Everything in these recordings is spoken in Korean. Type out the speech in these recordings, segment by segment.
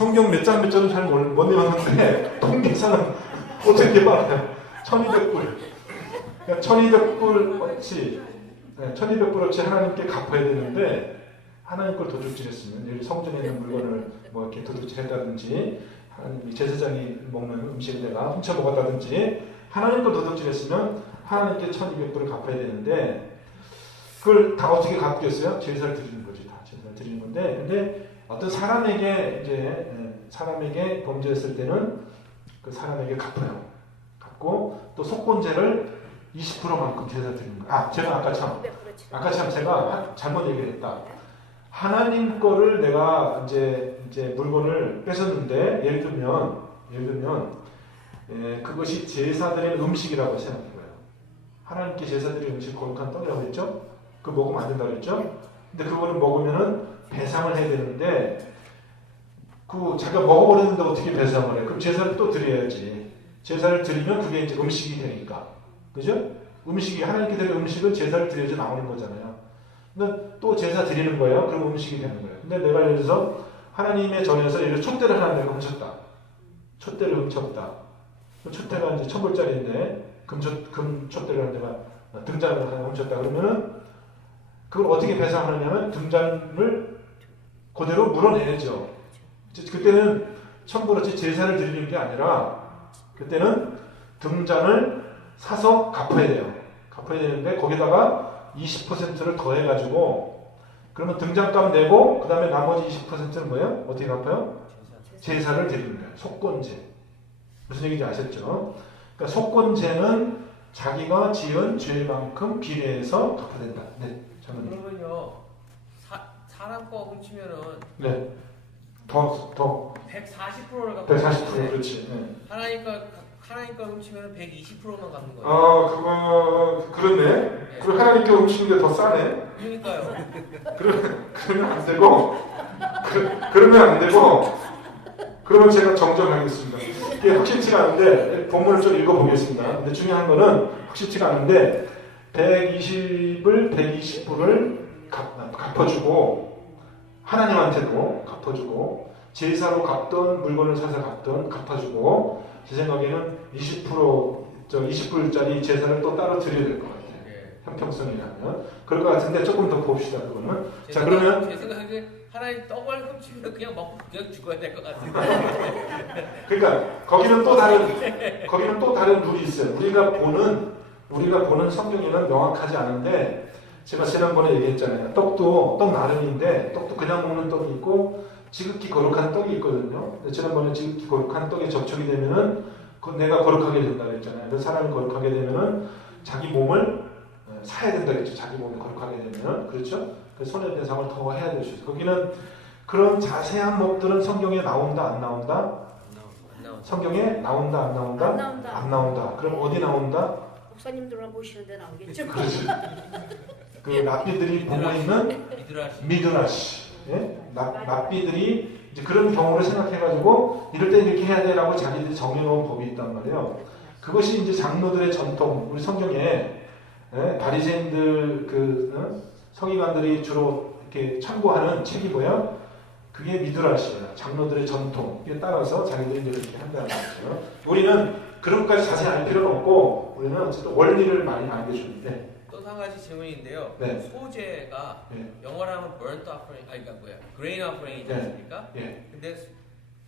성경 몇 장 몇 절은 잘 못 외웠는데 통계사는 어떻게 말해요? 1200불. 그러니까 1200불어치 1200불어치 하나님께 갚아야 되는데 하나님 걸 도둑질했으면 예를 성전에 있는 물건을 뭐 이렇게 도둑질했다든지 하나님 제사장이 먹는 음식을 내가 훔쳐 먹었다든지 하나님 걸 도둑질했으면 하나님께 1200불을 갚아야 되는데 그걸 다 어떻게 갚겠어요? 제사를 드리는 거지. 다 제사를 드리는 건데 근데 어떤 사람에게 이제 사람에게 범죄했을 때는 그 사람에게 갚아요. 갚고 또 속건제를 20%만큼 제사 드리는 거예요. 제가 아까처럼 제가 잘못 얘기를 했다. 하나님 거를 내가 이제 물건을 뺏었는데 예를 들면 그것이 제사드린 음식이라고 생각해봐요. 하나님께 제사드린 음식 거룩한 떡이라고 했죠? 그거 먹으면 안 된다고 했죠? 근데 그거를 먹으면은 배상을 해야 되는데 그 자기가 먹어버렸는데 어떻게 배상을 해? 그럼 제사를 또 드려야지. 제사를 드리면 그게 이제 음식이 되니까. 그죠? 음식이 하나님께 드린 음식은 제사를 드려야지 나오는 거잖아요. 근데 또 제사 드리는 거예요. 그럼 음식이 되는 거예요. 근데 내가 예를 들어서 하나님의 전에서 예를 들어 촛대를 하나 내가 훔쳤다. 촛대를 훔쳤다. 촛대가 이제 1000불짜리인데 금 촛대를 하나 내가 등잔을 하나 훔쳤다. 그러면은 그걸 어떻게 배상하느냐면 등잔을 그대로 물어내야죠. 그때는 1000불어치 제사를 드리는 게 아니라 그때는 등잔을 사서 갚아야 돼요. 갚아야 되는데 거기다가 20%를 더해가지고 그러면 등잔값 내고 그 다음에 나머지 20%는 뭐예요? 어떻게 갚아요? 제사를 드리는 거예요. 속건제. 무슨 얘기인지 아셨죠? 그러니까 속건제는 자기가 지은 죄만큼 비례해서 갚아야 된다. 네, 저는. 그러면요, 사람 거 훔치면은 네, 더 140%를 갚고 140% 그렇지. 네. 하나님 거 훔치면은 120%만 갚는 거예요. 그거 그렇네. 그럼 하나님께 훔치는 게 더 싸네. 그러니까요. 그러면 안 되고 그러면 안 되고 그러면 제가 정정하겠습니다. 이게 확실치가 않은데 본문을 좀 읽어보겠습니다. 근데 중요한 거는 확실치가 않은데 120을 120불을 갚아주고 하나님한테도 갚아주고 제사로 갚던 물건을 사서 갚아주고 제 생각에는 20불짜리 제사를 또 따로 드려야 될 것 같아요. 형평성이라면 그럴 것 같은데 조금 더 봅시다. 그거는 자 그러면 제 생각에 하나님 떡을 훔치면 그냥 먹고 그냥 죽어야 될 것 같은데. 그러니까 거기는 또 다른 룰이 있어요. 우리가 보는 성경에는 명확하지 않은데 제가 지난번에 얘기했잖아요. 떡 나름인데 떡도 그냥 먹는 떡이 있고 지극히 거룩한 떡이 있거든요. 근데 지난번에 지극히 거룩한 떡에 접촉이 되면은 내가 거룩하게 된다 그랬잖아요. 그 사람이 거룩하게 되면은 자기 몸을 사야 된다 그랬죠. 자기 몸이 거룩하게 되면은 그렇죠. 그 손해배상을 더 해야 될 수 있어요. 거기는 그런 자세한 법들은 성경에 나온다 안 나온다? 안 나온다. 성경에 나온다 안 나온다? 안 나온다. 그럼 어디 나온다? 목사님들만 보시는데 나오겠죠. 그렇지. 그 랍비들이 보고 있는 미드라시. 예? 랍비들이 이제 그런 경우를 생각해가지고 이럴 때 이렇게 해야 돼라고 자기들이 정해놓은 법이 있단 말이에요. 그것이 이제 장로들의 전통. 우리 성경에 바리새인들 서기관들이 주로 이렇게 참고하는 책이 뭐야? 그게 미드라시예요. 장로들의 전통에 따라서 자기들이 이렇게 한다는 거죠. 우리는 그런까지 자세히 알 필요는 없고 우리는 어쨌든 원리를 많이 알려주는데. 또 한 가지 질문인데요. 네. 소재가 네. 영어로 하면 burnt offering, 그러니까 grain offering이지 않습니까? 네. 근데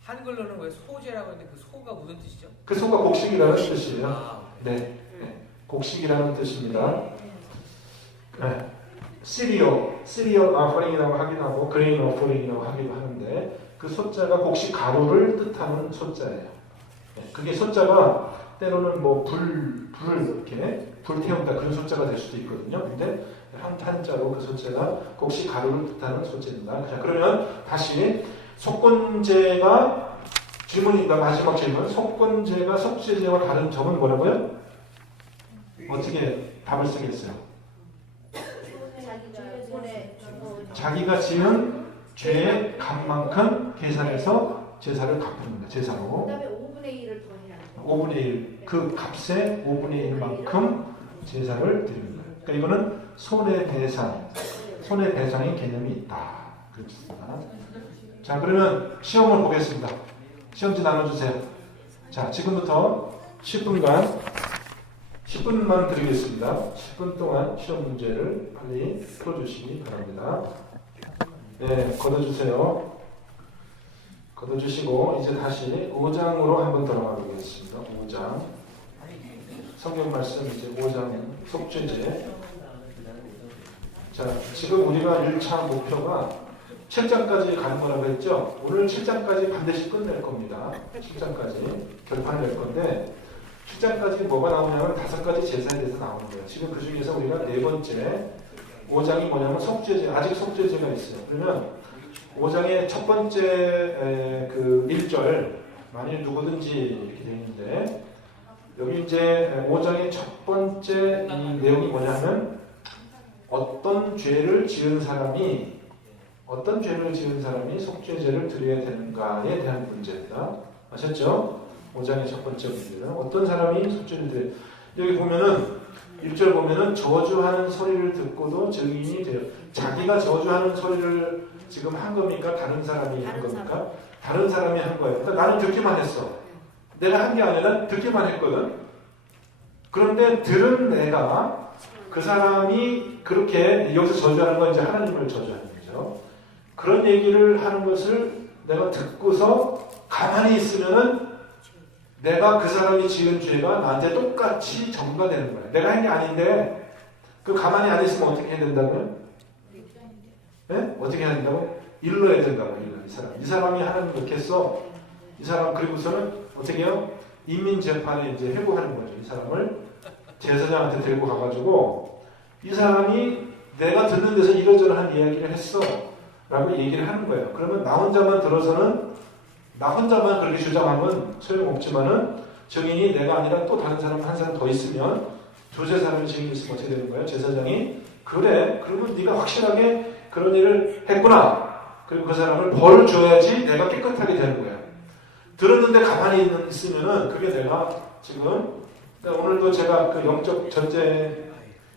한글로는 왜 소재라고 하는데 그 소가 무슨 뜻이죠? 그 소가 곡식이라는 뜻이에요. 아, 네. 곡식이라는 뜻입니다. 네. 시리얼 offering이라고 하기도 하고 grain offering이라고 하기도 하는데 그 소자가 곡식 가루를 뜻하는 소자예요. 네. 그게 소자가 때로는 뭐 불을 이렇게 불태운다 그런 소자가 될 수도 있거든요. 근데 한자로 그 소자가 곡식 가루를 뜻하는 소자입니다. 자, 그러면 다시 속건제가 질문입니다. 마지막 질문. 속건제가 속죄제와 다른 점은 뭐라고요? 어떻게 답을 쓰겠어요? 자기가 지은 죄의 값만큼 계산해서 제사를 갚는 거예요. 제사로. 그다음에 5분의 1을 더 해야 돼. 5분의 1. 그 값의 5분의 1만큼 제사를 드리는 거예요. 그러니까 이거는 손해배상의 개념이 있다. 그렇습니다. 자, 그러면 시험을 보겠습니다. 시험지 나눠주세요. 자, 지금부터 10분만 드리겠습니다. 10분 동안 시험 문제를 빨리 풀어주시기 바랍니다. 네, 걷어주세요. 걷어주시고 이제 다시 5장으로 한번 들어가 보겠습니다. 5장 성경 말씀 이제 5장 속죄제. 자, 지금 우리가 1차 목표가 7장까지 가는 거라고 했죠. 오늘 7장까지 반드시 끝낼 겁니다. 7장까지 결판을 낼 건데 7장까지 뭐가 나오냐면 5가지 제사에 대해서 나오는 거예요. 지금 그 중에서 우리가 4번째 5장이 뭐냐면 속죄제, 아직 속죄제가 있어요. 그러면 5장의 첫 번째 그 1절, 만일 누구든지 이렇게 되어 있는데 여기 이제 5장의 첫 번째 내용이 뭐냐면 어떤 죄를 지은 사람이 속죄제를 드려야 되는가에 대한 문제입니다. 아셨죠? 5장의 첫 번째 문제는 어떤 사람이 속죄를 드려야. 여기 보면은 1절 보면은 저주하는 소리를 듣고도 증인이 돼요. 자기가 저주하는 소리를 지금 한 겁니까? 다른 사람이 한 겁니까? 다른 사람이 한 거예요. 그러니까 나는 듣기만 했어. 내가 한 게 아니라 듣기만 했거든. 그런데 들은 내가 그 사람이 그렇게 여기서 저주하는 건 이제 하나님을 저주하는 거죠. 그런 얘기를 하는 것을 내가 듣고서 가만히 있으면은 내가 그 사람이 지은 죄가 나한테 똑같이 전가되는 거야. 내가 한 게 아닌데 그 가만히 안 있으면 어떻게 해야 된다고요? 네? 어떻게 해야 된다고? 일러야 된다고. 이 사람이 하나님 그렇게 했어. 이 사람 그리고서는 어떻게 해요? 인민재판에 이제 회부하는 거죠. 이 사람을 제사장한테 데리고 가가지고 이 사람이 내가 듣는 데서 이러저러한 이야기를 했어 라고 얘기를 하는 거예요. 그러면 나 혼자만 들어서는 나 혼자만 그렇게 주장하면 소용없지만은 증인이 내가 아니라 또 다른 사람 한 사람 더 있으면 두세 사람의 증인이 있으면 어떻게 되는 거예요? 제사장이 그래 그러면 네가 확실하게 그런 일을 했구나. 그리고 그 사람을 벌을 줘야지 내가 깨끗하게 되는 거야. 들었는데 가만히 있으면은 그게 내가 지금 그러니까 오늘도 제가 그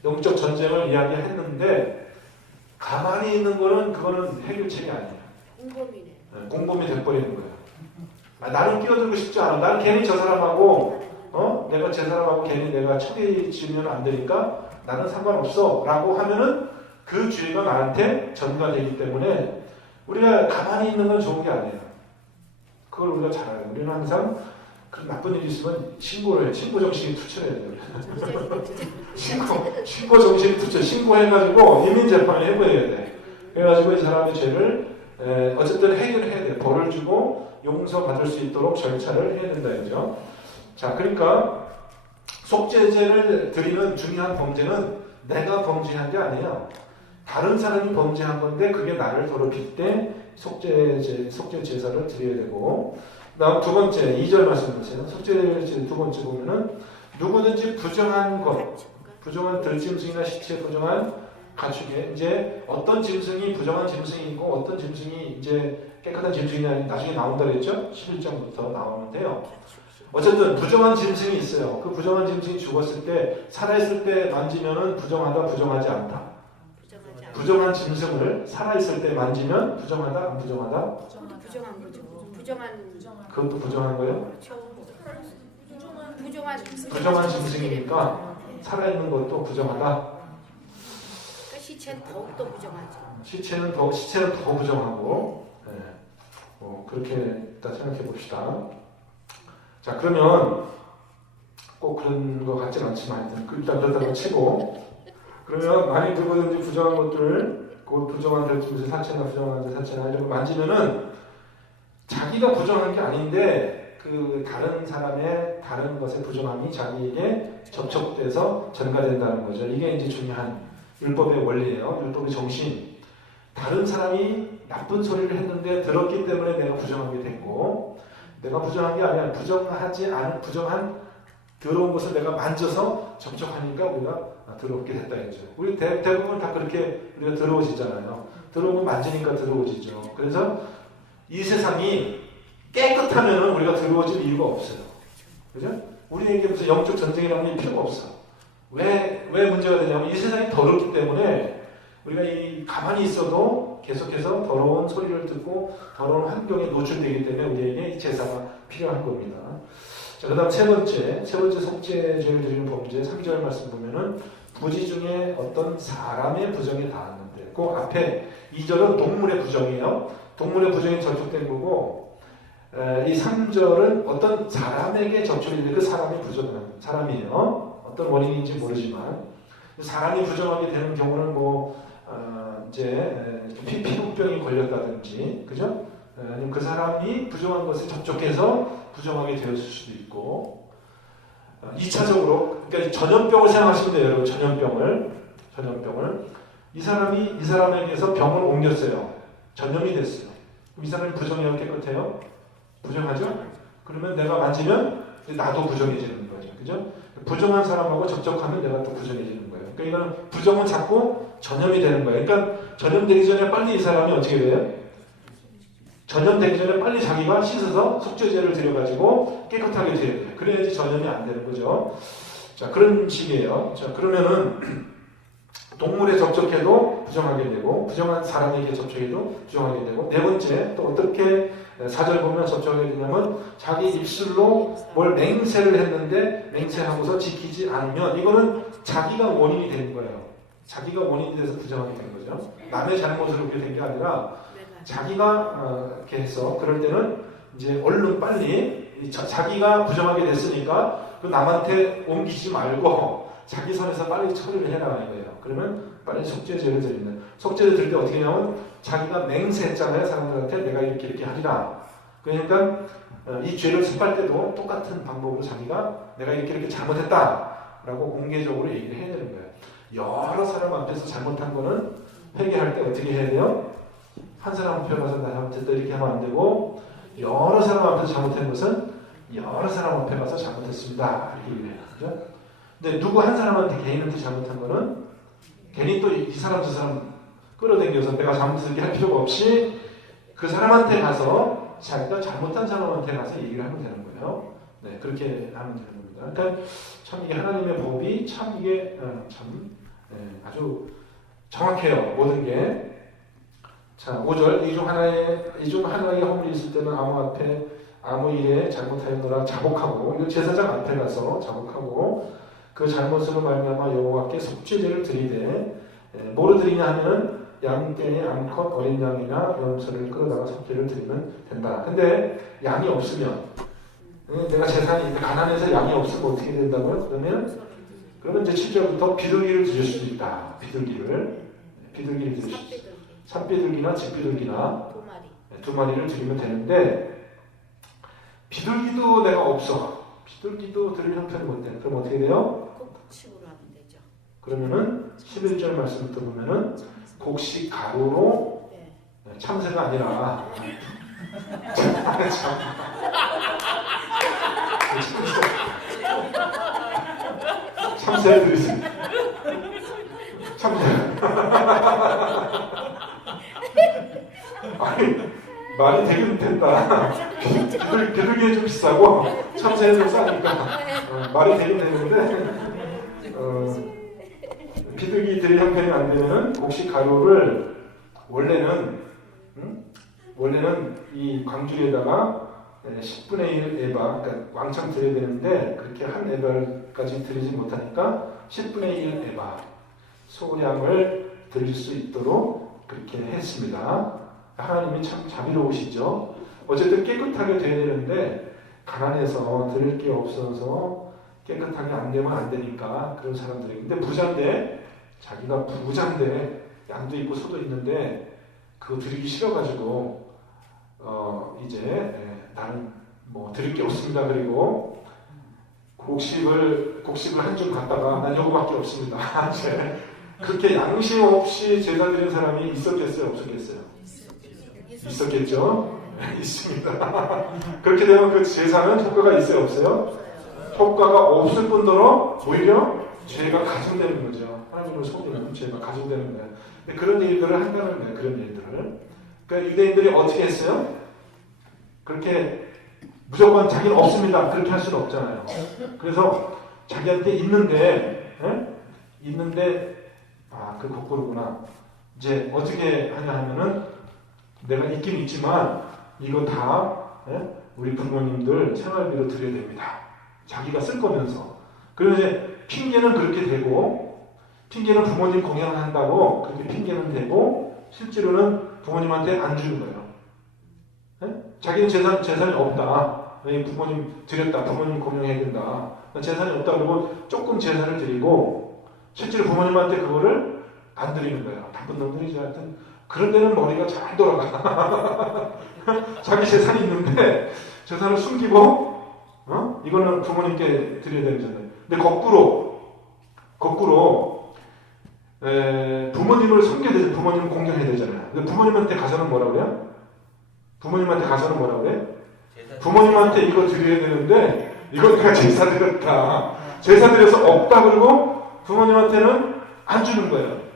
영적 전쟁을 이야기했는데 가만히 있는 거는 그거는 해결책이 아니에요. 공범이네. 공범이 돼버리는 거예요. 나는 끼어들고 싶지 않아. 나는 괜히 저 사람하고 내가 제 사람하고 괜히 내가 처리 지으면 안 되니까 나는 상관없어 라고 하면은 그 죄가 나한테 전가되기 때문에 우리가 가만히 있는 건 좋은 게 아니에요. 그걸 우리가 잘 알아요. 우리는 항상 그 나쁜 일이 있으면 신고를 해. 신고 정신이 투철해야 돼요. 신고 정신이 투철. 신고해가지고 인민재판을 해버려야 돼. 그래가지고 이 사람의 죄를 어쨌든 해결해야 돼. 벌을 주고 용서받을 수 있도록 절차를 해야 된다 이죠. 자, 그러니까 속죄제를 드리는 중요한 범죄는 내가 범죄한 게 아니에요. 다른 사람이 범죄한 건데 그게 나를 더럽힐 때 속죄 제사를 드려야 되고, 그다음 두 번째 2절 말씀하세요. 속죄제 두 번째 보면은 누구든지 부정한 것, 부정한 들짐승이나 시체 부정한 가축에 이제 어떤 짐승이 부정한 짐승이 있고 어떤 짐승이 이제 깨끗한 짐승이 나중에 나온다 그랬죠? 11장부터 나오는데요. 어쨌든 부정한 짐승이 있어요. 그 부정한 짐승이 죽었을 때 살아있을 때 만지면은 부정하다, 부정하지 않다. 부정한 짐승을 살아있을 때 만지면 부정하다, 안 부정하다? 부정한 거죠. 부정한 그것도 부정한 거예요? 부정한 짐승이니까 살아있는 것도 부정하다. 그러니까 시체는 더욱더 부정하죠. 시체는 더 부정하고, 네. 그렇게 일단 생각해 봅시다. 자, 그러면 꼭 그런 것 같진 않지만 일단 그렇다고 치고, 그러면 만약 누구든지 부정한 것들을 그 부정한 들짐승 사체나 부정한 사체나 이런 거 만지면은 자기가 부정한 게 아닌데 그 다른 사람의 다른 것의 부정함이 자기에게 접촉돼서 전가된다는 거죠. 이게 이제 중요한 율법의 원리예요. 율법의 정신. 다른 사람이 나쁜 소리를 했는데 들었기 때문에 내가 부정하게 됐고, 내가 부정한 게 아니라 부정한 더러운 것을 내가 만져서 접촉하니까 우리가 더럽게 됐다 했죠. 우리 대부분 다 그렇게 우리가 더러워지잖아요. 더러운 거 만지니까 더러워지죠. 그래서 이 세상이 깨끗하면 우리가 더러워질 이유가 없어요. 그죠? 우리에게 무슨 영적 전쟁이라는 게 필요가 없어. 왜 문제가 되냐면 이 세상이 더럽기 때문에 우리가 이 가만히 있어도 계속해서 더러운 소리를 듣고 더러운 환경에 노출되기 때문에 우리에게 이 제사가 필요한 겁니다. 자, 그 다음 세 번째 속죄죄를 드리는 범죄 3절 말씀 보면은 부지 중에 어떤 사람의 부정에 닿았는데 그 앞에 2절은 동물의 부정이에요. 동물의 부정이 접촉된 거고 이 3절은 어떤 사람에게 접촉이 그 사람이 부정한 사람이에요. 어떤 원인인지 모르지만 사람이 부정하게 되는 경우는 이제 피부병이 걸렸다든지 그죠? 아니면 그 사람이 부정한 것에 접촉해서 부정하게 되었을 수도 있고 2차적으로 그러니까 전염병을 생각하시면 돼요. 여러분 전염병을 이 사람에게서 병을 옮겼어요. 전염이 됐어요. 그럼 이 사람이 부정해요? 깨끗해요? 부정하죠? 그러면 내가 만지면 나도 부정해지는 거죠. 그죠? 부정한 사람하고 접촉하면 내가 또 부정해지는 거예요. 그러니까 이거는 부정은 자꾸 전염이 되는 거예요. 그러니까 전염되기 전에 빨리 이 사람이 어떻게 돼요? 전염되기 전에 빨리 자기가 씻어서 속죄제를 드려가지고 깨끗하게 돼야 돼요. 그래야지 전염이 안 되는 거죠. 자, 그런 식이에요. 자, 그러면은 동물에 접촉해도 부정하게 되고 부정한 사람에게 접촉해도 부정하게 되고 네 번째 또 어떻게 4절 보면 접촉하게 되냐면 자기 입술로 뭘 맹세를 했는데 맹세하고서 지키지 않으면 이거는 자기가 원인이 되는 거예요. 자기가 원인이 돼서 부정하게 된 거죠. 남의 잘못으로 그렇게 된 게 아니라 자기가 이렇게 해서 그럴 때는 이제 얼른 빨리 자기가 부정하게 됐으니까 그 남한테 옮기지 말고 자기 선에서 빨리 처리를 해나가는 거예요. 그러면 빨리 속죄제를 드리는 속죄를 드릴 때 어떻게 하냐면 자기가 맹세했잖아요. 사람들한테 내가 이렇게 하리라. 그러니까 이 죄를 습할 때도 똑같은 방법으로 자기가 내가 이렇게 잘못했다라고 공개적으로 얘기를 해야 되는 거예요. 여러 사람 앞에서 잘못한 거는 회개할 때 어떻게 해야 돼요? 한 사람 앞에 가서 나한테 이렇게 하면 안 되고 여러 사람 앞에서 잘못한 것은 여러 사람 앞에 가서 잘못했습니다. 이렇게 얘기해요. 그죠? 근데 누구 한 사람한테 개인한테 잘못한 거는 괜히 또 이 사람 저 사람 끌어당겨서 내가 잘못했게 할 필요가 없이 그 사람한테 가서 자기가 잘못한 사람한테 가서 얘기를 하면 되는 거예요. 네, 그렇게 하면 되는 겁니다. 그러니까 참 이게 하나님의 법이 참 이게 아주 정확해요. 모든 게. 자, 5절 이 중 하나의 허물이 있을 때는 아무 앞에 아무 일에 잘못하였노라 자복하고 이거 제사장 앞에 가서 자복하고 그 잘못으로 말미암아 여호와께 속죄제를 드리되 뭐로 드리냐 하면은 양떼의 암컷 어린 양이나 염소를 끌어다가 속죄를 드리면 된다. 근데 양이 없으면 내가 재산이 가난해서 양이 없으면 어떻게 된다고요? 그러면 이제 7절부터 비둘기를 드릴 수도 있다. 비둘기를 드릴 수 있다. 산비둘기나 집비둘기나 두 마리를 드리면 되는데 비둘기도 내가 없어. 비둘기도 드릴 형편이 못 돼. 그럼 어떻게 돼요? 곡식으로 하면 되죠. 그러면은 11절 말씀부터 보면은 곡식 가루로 참새가 아니라 참새를 드리겠습니다. 참새. 아니, 말이 되긴 된다. 비둘기는 좀 비싸고 참새는 좀 싸니까 말이 되긴 되는데 비둘기 드릴 형편이 안 되면은 곡식 가루를 원래는 이 광주리에다가 10분의 1 에바 그러니까 왕창 드려야 되는데 그렇게 한 에바까지 드리지 못하니까 10분의 1 에바 소량을 드릴 수 있도록 그렇게 했습니다. 하나님이 참 자비로우시죠. 어쨌든 깨끗하게 돼야 되는데 가난해서 드릴 게 없어서 깨끗하게 안 되면 안 되니까 그런 사람들이. 근데 부자인데 자기가 부자인데 양도 있고 소도 있는데 그거 드리기 싫어가지고 이제 나는 뭐 드릴 게 없습니다. 그리고 곡식을 한 줌 갖다가 난 요거밖에 없습니다. 그렇게 양심 없이 제사 드린 사람이 있었겠어요? 없었겠어요? 있었겠죠? 있습니다. 그렇게 되면 그 제사는 효과가 있어요? 없어요? 효과가 없을 뿐더러 오히려 죄가 가중되는 거죠. 하나님을 속이는 죄가 가중되는 거예요. 그런 일들을 한다는 거예요. 그런 일들을. 그러니까 유대인들이 어떻게 했어요? 그렇게 무조건 자기는 없습니다. 그렇게 할 수는 없잖아요. 그래서 자기한테 있는데 그 거꾸로구나. 이제 어떻게 하냐 하면은 내가 있긴 있지만 이거 다 우리 부모님들 생활비로 드려야 됩니다. 자기가 쓸 거면서. 그래서 이제 핑계는 그렇게 되고, 핑계는 부모님 공양한다고 그렇게 핑계는 되고, 실제로는 부모님한테 안 주는 거예요. 자기는 재산이 없다. 부모님 드렸다. 부모님 공양해야 된다. 재산이 없다. 그러고 조금 재산을 드리고, 실제로 부모님한테 그거를 안 드리는 거예요. 나쁜 놈들이지. 하여튼 그런 데는 머리가 잘 돌아가. 자기 재산이 있는데 재산을 숨기고 이거는 부모님께 드려야 되는 재산. 근데 거꾸로 부모님을 섬겨야 되잖아요. 부모님을 공경해야 되잖아요. 근데 부모님한테 가서는 뭐라고 그래요? 부모님한테 가서는 뭐라고 그래요? 부모님한테 이거 드려야 되는데 이거 내가 제사 드렸다. 제사 드려서 없다 그러고 부모님한테는 안 주는 거예요.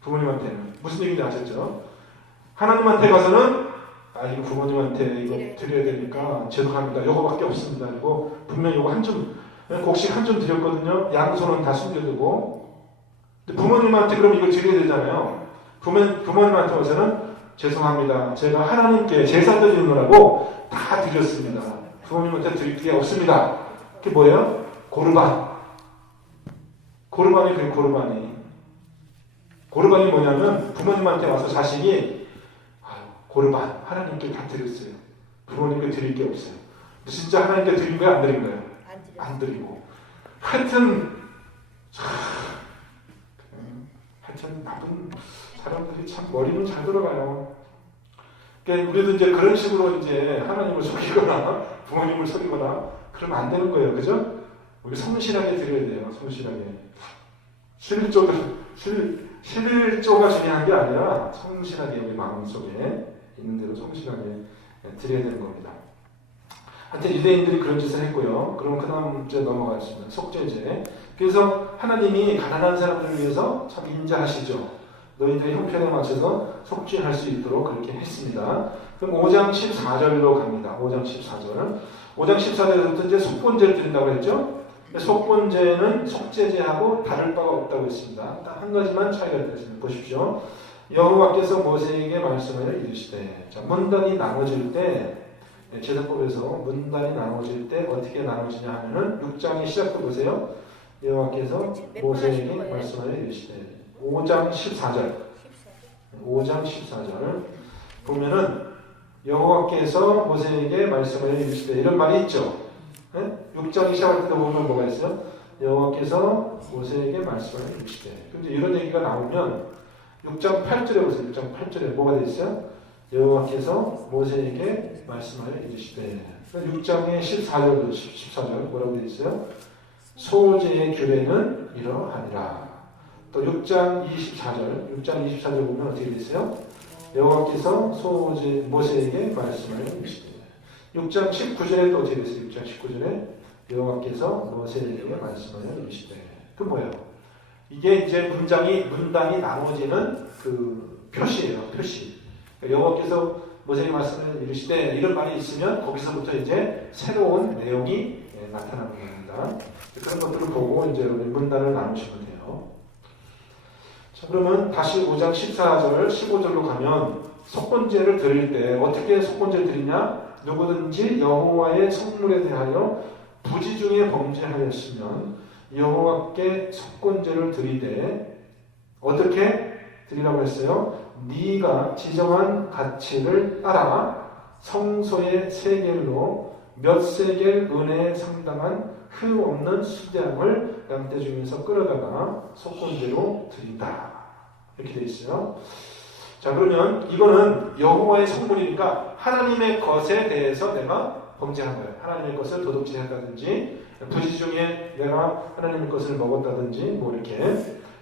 부모님한테는. 무슨 얘기인지 아셨죠? 하나님한테 가서는 이거 부모님한테 이거 드려야 되니까 죄송합니다. 요거밖에 없습니다. 그리고 분명히 요거 곡식 한 줌 드렸거든요. 양손은 다 숨겨두고. 근데 부모님한테 그럼 이거 드려야 되잖아요. 부모님한테 와서는 죄송합니다. 제가 하나님께 제사 드리느라고 다 드렸습니다. 부모님한테 드릴 게 없습니다. 그게 뭐예요? 고르반. 고르반이 그게 고르반이. 고르반이 뭐냐면 부모님한테 와서 자식이 고르반 하나님께 다 드렸어요. 부모님께 드릴 게 없어요. 진짜 하나님께 드린 거야 안 드린 거예요? 안 드리고. 하여튼 나쁜 사람들이 참 머리는 잘 들어가요. 그러니까 우리도 이제 그런 식으로 이제 하나님을 속이거나 부모님을 속이거나 그러면 안 되는 거예요. 그죠? 우리 성실하게 드려야 돼요. 성실하게. 11조가 중요한 게 아니라 성실하게 우리 마음속에 있는 대로 성실하게 드려야 되는 겁니다. 하여튼 유대인들이 그런 짓을 했고요. 그럼 그 다음 째 넘어가겠습니다. 속죄제. 그래서 하나님이 가난한 사람들을 위해서 참 인자하시죠. 너희들의 형편에 맞춰서 속죄할 수 있도록 그렇게 했습니다. 그럼 5장 14절로 갑니다. 5장 14절. 5장 14절에서 이제 속건제를 드린다고 했죠. 속건제는 속죄제하고 다를 바가 없다고 했습니다. 딱 한 가지만 차이가 있습니다. 보십시오. 여호와께서 모세에게 말씀을 이르시되, 자, 문단이 나눠질 때, 제사법에서 문단이 나눠질 때 어떻게 나눠지냐 하면은 6장의 시작도 보세요. 여호와께서 모세에게 말씀을 이르시되, 5장 14절. 5장 14절 보면은 여호와께서 모세에게 말씀을 이르시되 이런 말이 있죠. 6장이 시작할 때 보면 뭐가 있어요? 여호와께서 모세에게 말씀을 이르시되. 근데 이런 얘기가 나오면 6장 8절에 보세요. 6장 8절에 뭐가 되어 있어요? 여호와께서 모세에게 말씀을 이르시되. 6장의 14절 뭐라고 되어 있어요? 소제의 규례는 이러하니라. 또 6장 24절 보면 어떻게 되어 있어요? 여호와께서 모세에게 말씀을 이르시되. 6장 19절에 또 어떻게 되어 있어요? 6장 19절에 여호와께서 모세에게 말씀을 이르시되. 그 뭐예요? 이게 이제 문단이 나눠지는 그 표시예요. 표시. 여호와께서 모세에게 말씀을 이르시되 이런 말이 있으면 거기서부터 이제 새로운 내용이 나타나는 겁니다. 그런 것들을 보고 이제 우리 문단을 나누시면 돼요. 자, 그러면 다시 5장 14절, 15절로 가면 속건제를 드릴 때 어떻게 속건제를 드리냐? 누구든지 여호와의 성물에 대하여 부지 중에 범죄하였으면 여호와께 속건제를 드리되 어떻게 드리라고 했어요? 네가 지정한 가치를 따라 성소의 세겔로 몇 세겔 은혜에 상당한 흠 없는 수량을 양떼 중에서 끌어다가 속건제로 드린다. 이렇게 되어 있어요. 자, 그러면 이거는 여호와의 성물이니까 하나님의 것에 대해서 내가 범죄한 거예요. 하나님의 것을 도둑질했다든지 부지 중에 내가 하나님의 것을 먹었다든지 뭐 이렇게.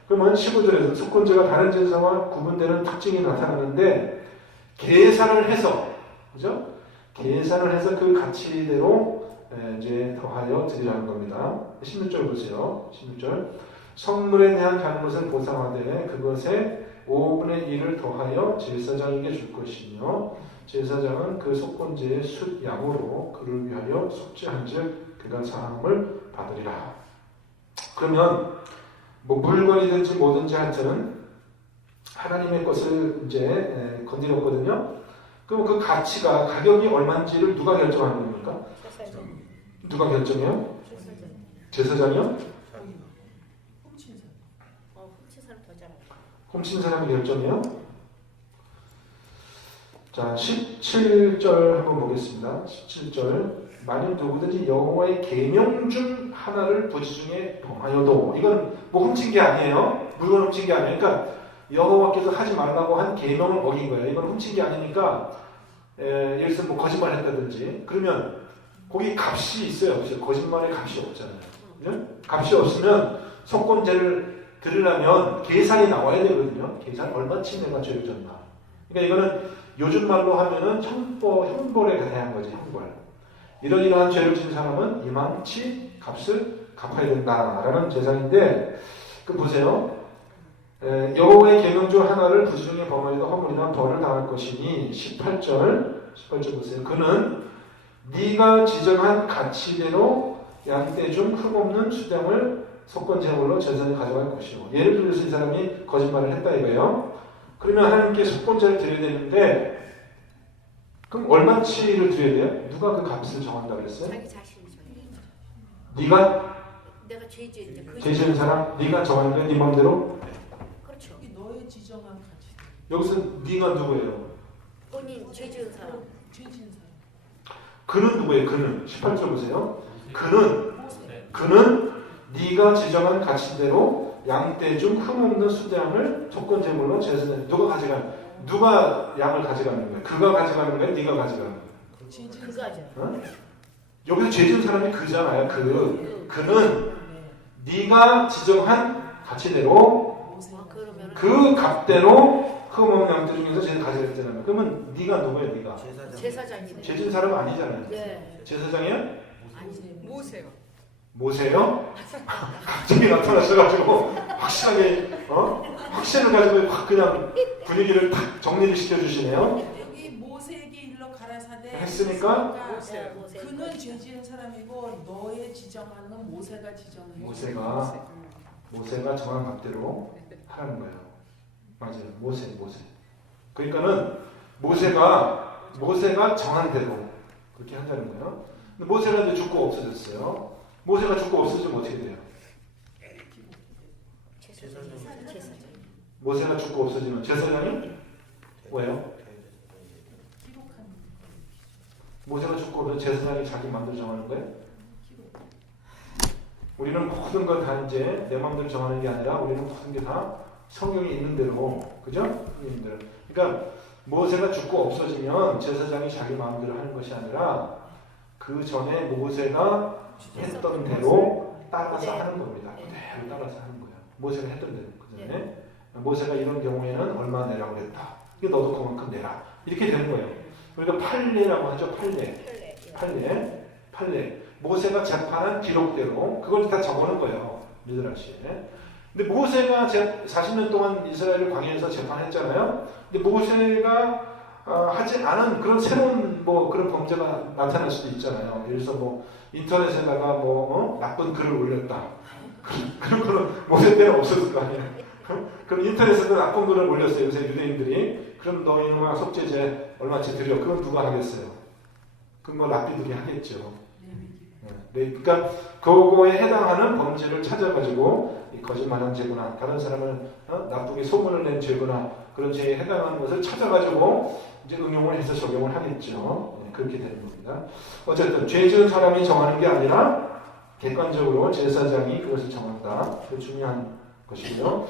그러면 15절에서 속건제가 다른 제사와 구분되는 특징이 나타나는데 계산을 해서, 그죠? 계산을 해서 그 가치대로 이제 더하여 드리라는 겁니다. 16절 보세요. 16절. 성물에 대한 잘못을 보상하되 그것에 5분의 1을 더하여 제사장에게 줄 것이며 제사장은 그 속건제의 숫 양으로 그를 위하여 속죄한즉 그가 사함을 받으리라. 그러면 뭐 물건이든지 뭐든지 하여튼 하나님의 것을 이제 건드렸거든요. 그럼 그 가치가 가격이 얼마인지를 누가 결정하는 겁니까? 제사장. 누가 결정해요? 제사장. 제사장이요? 훔친 사람 더 잘하고. 훔친 사람이 결정해요? 자, 17절 한번 보겠습니다. 17절. 만일 누구든지 여호와의 계명 중 하나를 부지 중에 범하여도, 이건 뭐 훔친 게 아니에요. 물건 훔친 게 아니에요. 그러니까 여호와께서 하지 말라고 한 계명을 어긴 거예요. 이건 훔친 게 아니니까 예를 들어서 뭐 거짓말 했다든지, 그러면 거기 값이 있어요, 없어요? 거짓말에 값이 없잖아요. 그죠? 값이 없으면 속건제를 들으려면 계산이 나와야 되거든요. 계산 얼마치 내가 죄를 졌나. 그러니까 이거는 요즘 말로 하면은 형벌에 대한 거지, 형벌. 이러한 죄를 진 사람은 이만치 값을 갚아야 된다라는 제사인데, 그 보세요. 여호와의 계명 중 하나를 부지중에 범하여도 허물이나 벌을 당할 것이니 18절 보세요. 그는 네가 지정한 가치대로 양떼 중 흠없는 수량을 속건제물로 제사에 가져갈 것이고, 예를 들어서 이 사람이 거짓말을 했다 이거예요. 그러면 하나님께 속건제를 드려야 되는데, 그럼 얼마치를 드려야 돼요? 누가 그 값을 정한다 그랬어요? 자기 자신이죠. 네가 내가 죄 지은 그 죄 지은 사람? 네가 정하는 거야? 네 마음대로? 그렇죠. 여기 너의 지정한 가치. 여기서 네가 누구예요? 본인 죄 지은 사람. 죄진 사람. 그는 누구예요? 그는 18절 보세요. 모세. 그는 네가 지정한 가치대로 양떼 중 흠없는 수량을 속건제물로 제사에 누가 가져가? 누가 양을 가져가는 거예요? 그가 가져가는 거예요? 네가 가져가는 거예요? 죄진 그거죠. 어? 여기서 죄 지은 사람이 그잖아요. 그는 네. 네가 지정한 가치대로 모세. 그러면 그 값대로 흠없는 양떼 중에서 제일 가져갔잖아요. 그러면 네가 누구예요? 네가 제사장이네. 죄 지은 사람은 아니잖아요. 네. 제사장이에요? 아니 모세요. 모세요? 갑자기 나타나셔가지고 확실하게 확신을 가지고 확 그냥 분위기를 탁 정리를 시켜주시네요. 여기 모세에게 일러 가라사대 했으니까? 네, 모세. 그는 죄지은 사람이고 너의 지정하는 건 모세가 지정해. 모세가 정한 값대로 하라는 거예요. 맞아요. 모세. 그러니까는 모세가 정한 대로 그렇게 한다는 거예요. 근데 모세가 이제 죽고 없어졌어요. 모세가 죽고 없어지면 어떻게 돼요? 제사장. 모세가 죽고 없어지면 제사장이 왜요? 기록한 모세가 죽고 없어지면 제사장이 자기 마음대로 정하는 거예요? 우리는 모든 걸 다 이제 내 마음대로 정하는 게 아니라 우리는 모든 게 다 성경에 있는 대로, 그죠? 있는 대로. 그러니까 모세가 죽고 없어지면 제사장이 자기 마음대로 하는 것이 아니라 그 전에 모세가 했던 대로 따라서 하는 겁니다. 그대로 따라서 하는 거예요. 모세가 했던 대로. 그 전에 모세가 이런 경우에는 얼마 내라고 했다. 이게 너도 그만큼 내라. 이렇게 되는 거예요. 그러니까 판례라고 하죠. 판례. 모세가 재판한 기록대로 그걸 다 적어놓은 거예요. 미드라시에. 근데 모세가 40년 동안 이스라엘을 광야에서 재판했잖아요. 근데 모세가 하지 않은 그런 새로운 그런 범죄가 나타날 수도 있잖아요. 예를 들어서 인터넷에다가 나쁜 글을 올렸다. 그런 거는 모세 때는 없었을 거 아니에요. 그럼 인터넷에도 나쁜 글을 올렸어요. 요새 유대인들이. 그럼 너희는 속죄제 얼마치 드려. 그건 누가 하겠어요? 그건 랍비들이 하겠죠. 그러니까 그거에 해당하는 범죄를 찾아가지고 거짓말한 죄거나 다른 사람을 나쁘게 소문을 낸 죄거나 그런 죄에 해당하는 것을 찾아가지고 이제 응용을 해서 적용을 하겠죠. 그렇게 되는 겁니다. 어쨌든 죄 지은 사람이 정하는 게 아니라 객관적으로 제사장이 그것을 정한다. 그게 중요한 것이고요.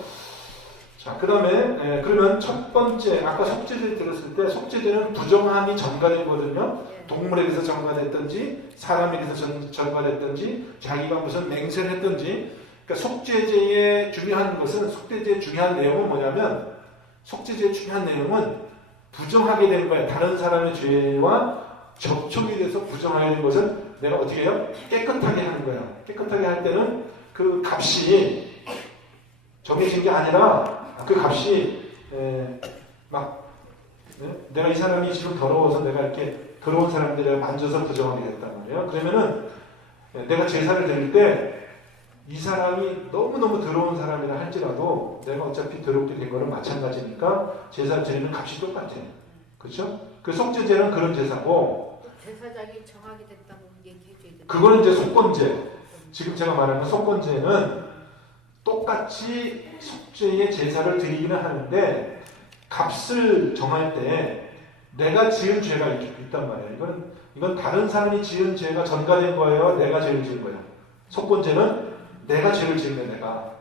자, 그 다음에 그러면 첫 번째 아까 속죄제 들었을 때 속죄제는 부정함이 전가되거든요. 동물에게서 전가됐든지 사람에게서 전가됐든지 자기가 무슨 맹세를 했든지. 그러니까 속죄제의 중요한 것은 속죄제의 중요한 내용은 뭐냐면 속죄제의 중요한 내용은 부정하게 되는 거예요. 다른 사람의 죄와 접촉이 돼서 부정하게 된 것은 내가 어떻게 해요? 깨끗하게 하는 거야. 깨끗하게 할 때는 그 값이 정해진 게 아니라 그 값이 내가 이 사람이 지금 더러워서 내가 이렇게 더러운 사람들을 만져서 부정하게 됐단 말이에요. 그러면은 내가 제사를 드릴 때 이 사람이 너무너무 더러운 사람이라 할지라도 내가 어차피 더럽게 된 거는 마찬가지니까 제사 드리는 값이 똑같아. 그렇죠? 그 속죄제는 그런 제사고 제사장이 정하게 됐다고 얘기해줘야 돼. 그거는 이제 속건제. 지금 제가 말하는 속건제는 똑같이 속죄의 제사를 드리기는 하는데 값을 정할 때 내가 지은 죄가 있단 말이에요. 이건 다른 사람이 지은 죄가 전가된 거예요. 내가 죄를 지은 거예요. 속건제는 내가 죄를 지은 거예요. 내가.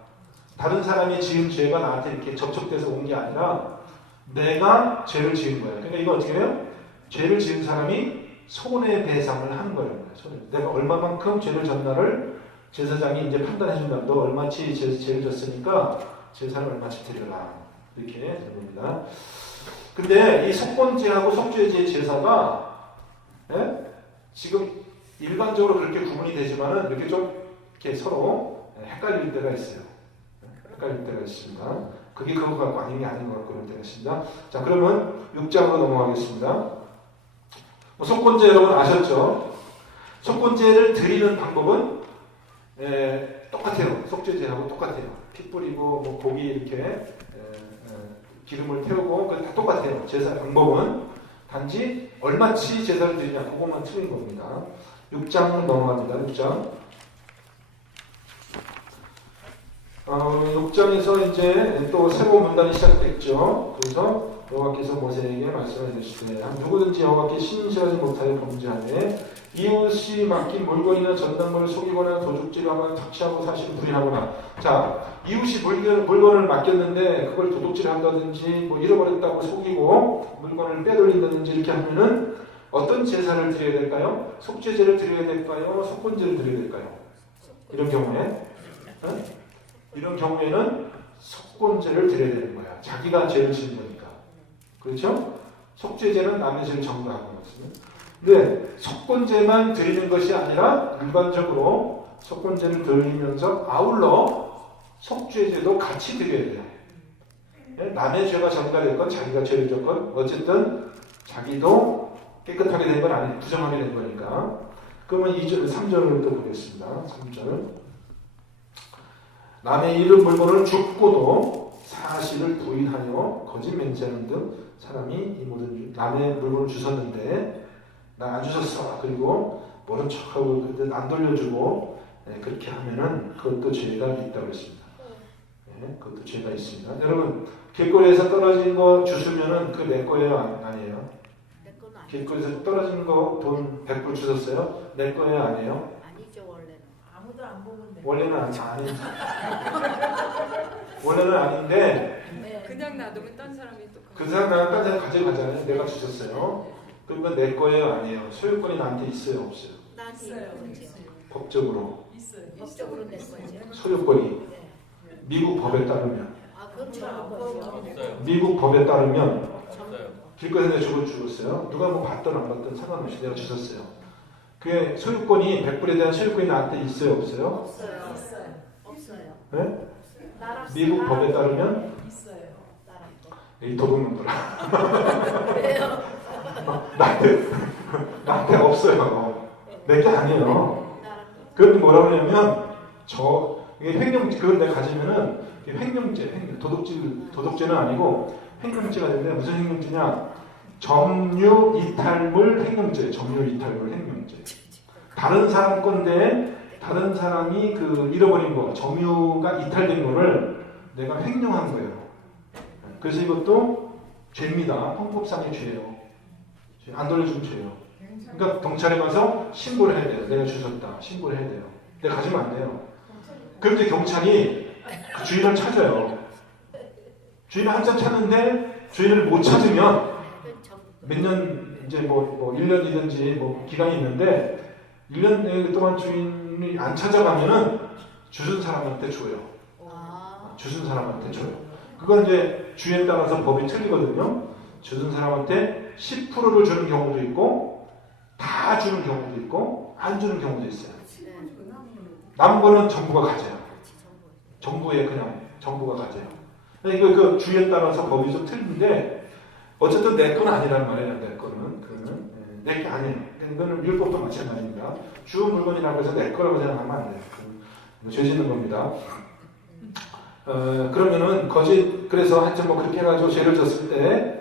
다른 사람이 지은 죄가 나한테 이렇게 접촉돼서 온 게 아니라 내가 죄를 지은 거예요. 그러니까 이거 어떻게 해요? 죄를 지은 사람이 손해배상을 하는 거예요. 내가 얼마만큼 죄를 졌나를 제사장이 이제 판단해 준다. 너 얼마치 죄를 졌으니까 제사를 얼마치 드려라. 이렇게 되는 겁니다. 근데 이 속건제하고 속죄제의 제사가 지금 일반적으로 그렇게 구분이 되지만은 이렇게 좀 이렇게 서로 헷갈릴 때가 있어요. 헷갈릴 때가 있습니다. 그게 그거 갖고 아닌 게 아닌 것 같고 그럴 때가 있습니다. 자, 그러면 6장으로 넘어가겠습니다. 속건제 여러분 아셨죠? 속건제를 드리는 방법은 똑같아요. 속죄제하고 똑같아요. 피 뿌리고 뭐 고기 이렇게 기름을 태우고 다 똑같아요. 제사 방법은 단지 얼마치 제사를 드리냐 그것만 틀린 겁니다. 6장 넘어갑니다. 6장 6장에서 이제 또 새로운 문단이 시작됐죠. 그래서 여호와께서 모세에게 말씀해 주시되 누구든지 여호와께 신실하지 못하여 범죄하되 이웃이 맡긴 물건이나 전당물을 속이거나 도둑질하거나 착취하고 사실을 부인하거나 자 이웃이 물건을 맡겼는데 그걸 도둑질한다든지 뭐 잃어버렸다고 속이고 물건을 빼돌린다든지 이렇게 하면은 어떤 제사를 드려야 될까요? 속죄제를 드려야 될까요? 속건제를 드려야 될까요? 이런 경우에 이런 경우에는 속건제를 드려야 되는 거야. 자기가 죄를 지은 거니까. 그렇죠? 속죄제는 남의 죄를 정당하는 것입니다. 근데 속건제만 드리는 것이 아니라 일반적으로 속건제를 드리면서 아울러 속죄제도 같이 드려야 돼요. 남의 죄가 전가됐건 자기가 죄를 졌건 어쨌든 자기도 깨끗하게 된 건 아니고 부정하게 된 거니까. 그러면 2절, 3절을 또 보겠습니다. 3절. 남의 잃은 물건을 줍고도 사실을 부인하여 거짓 맹세하는 등 사람이 이 모든 남의 물건을 주셨는데 나 안 주셨어. 그리고 모른 척하고 안 돌려주고 그렇게 하면은 그것도 죄가 있다고 했습니다. 그것도 죄가 있습니다. 여러분 길거리에서 떨어진 거 주시면은 그 내 거예요? 아니에요? 내 거는 아니죠. 길거리에서 떨어진 거 돈 100불 주셨어요? 내 거예요? 아니에요? 아니죠 원래는. 아무도 안 보면 돼. 원래는 원래는 아닌데 네. 그냥 놔두면 딴 사람이 또 그 사람 나랑 딴 사람 가져가잖아요. 내가 주셨어요. 그러면 내 거예요? 아니에요? 소유권이 나한테 있어요? 없어요? 나한테 있어요. 있는 거죠. 법적으로 있어요. 법적으로 내 거죠. 소유권이 네. 미국 법에 따르면 아 그건 저런 거죠. 없어요. 미국 법에 따르면 없어요. 길거리에서 내가 죽었어요. 누가 뭐 받든 안 받든 상관없이 내가 주셨어요. 그게 소유권이 100불에 대한 소유권이 나한테 있어요? 없어요? 없어요. 있어요. 없어요. 네? 나랑 미국 법에 따르면 있어요. 나랑 거. 이 도둑놈들아 왜요? 나한테 없어요. 내 게 아니에요. 나랑 거. 그런데 뭐라고 하냐면 이게 횡령죄 그걸 내가 가지면은 이게 횡령죄 도둑죄는 아니고 횡령죄가 되는데 무슨 횡령죄냐 점유 이탈물 횡령죄 점유 이탈물 횡령죄 다른 사람 건데 다른 사람이 그 잃어버린 거 점유가 이탈된 거를 내가 횡령한 거예요. 그래서 이것도 죄입니다. 헌법상의 죄예요. 안 돌려준 죄예요. 그러니까 경찰에 가서 신고를 해야 돼요. 내가 주셨다. 신고를 해야 돼요. 내가 가지면 안 돼요. 그럼 이제 경찰이 그 주인을 찾아요. 주인을 한참 찾는데 주인을 못 찾으면 몇 년 이제 뭐 1년이든지 뭐 기간이 있는데 1년 동안 주인이 안 찾아가면은 주준 사람한테 줘요. 주준 사람한테 줘요. 그건 이제 주에 따라서 법이 틀리거든요. 주준 사람한테 10%를 주는 경우도 있고 다 주는 경우도 있고 안 주는 경우도 있어요. 남은 거는 정부가 가져요. 정부에 그냥 정부가 가져요. 이거 그 주에 따라서 법이 좀 틀린데 어쨌든 내 건 아니란 말이에요. 내 거는 그러면 내게 아니에요. 이거는 율법도 마찬가지입니다. 주 물건이라고 해서 내 거라고 생각하면 안 돼요. 죄 짓는 겁니다. 그러면은 그래서 하여튼 뭐 그렇게 해가지고 죄를 졌을 때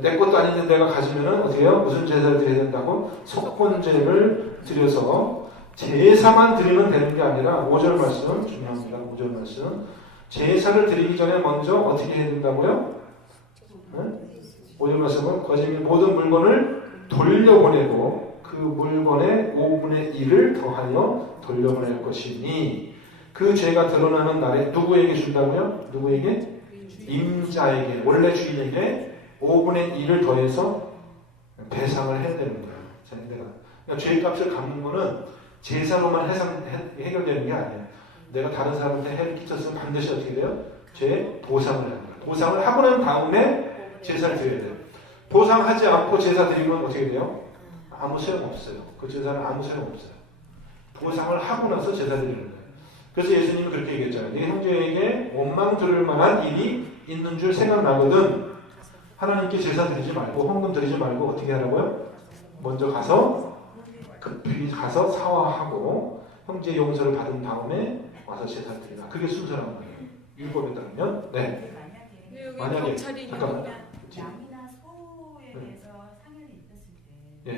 내 것도 아닌데 내가 가지면은 어떻게 해요? 무슨 제사를 드려야 된다고? 속건제를 드려서 제사만 드리면 되는 게 아니라 5절 말씀 중요합니다. 5절 말씀 제사를 드리기 전에 먼저 어떻게 해야 된다고요? 5절 말씀은 거짓말 모든 물건을 돌려보내고 그 물건의 5분의 1을 더하여 돌려보낼 것이니 그 죄가 드러나는 날에 누구에게 준다고요? 누구에게? 임자에게, 원래 주인에게 5분의 1을 더해서 배상을 해야 되는 거예요. 그러니까 죄값을 갚는 거는 제사로만 해결되는 게 아니에요. 내가 다른 사람한테 해를 끼쳤으면 반드시 어떻게 돼요? 죄 보상을 하는 거예요. 보상을 하고 난 다음에 제사를 드려야 돼요. 보상하지 않고 제사 드리면 어떻게 돼요? 아무 소용없어요. 그 제사는 아무 소용없어요. 보상을 하고 나서 제사 드리는 거예요. 그래서 예수님이 그렇게 얘기했잖아요. 네 형제에게 원망 들을 만한 일이 있는 줄 생각나거든 하나님께 제사 드리지 말고 헌금 드리지 말고 어떻게 하라고요? 먼저 가서 급히 가서 사화하고 형제 용서를 받은 다음에 와서 제사 드리라. 그게 순서란 거예요. 율법에 따르면. 네. 만약에 잠깐만. 양이나 소에 대해서 상해를 입혔을 때,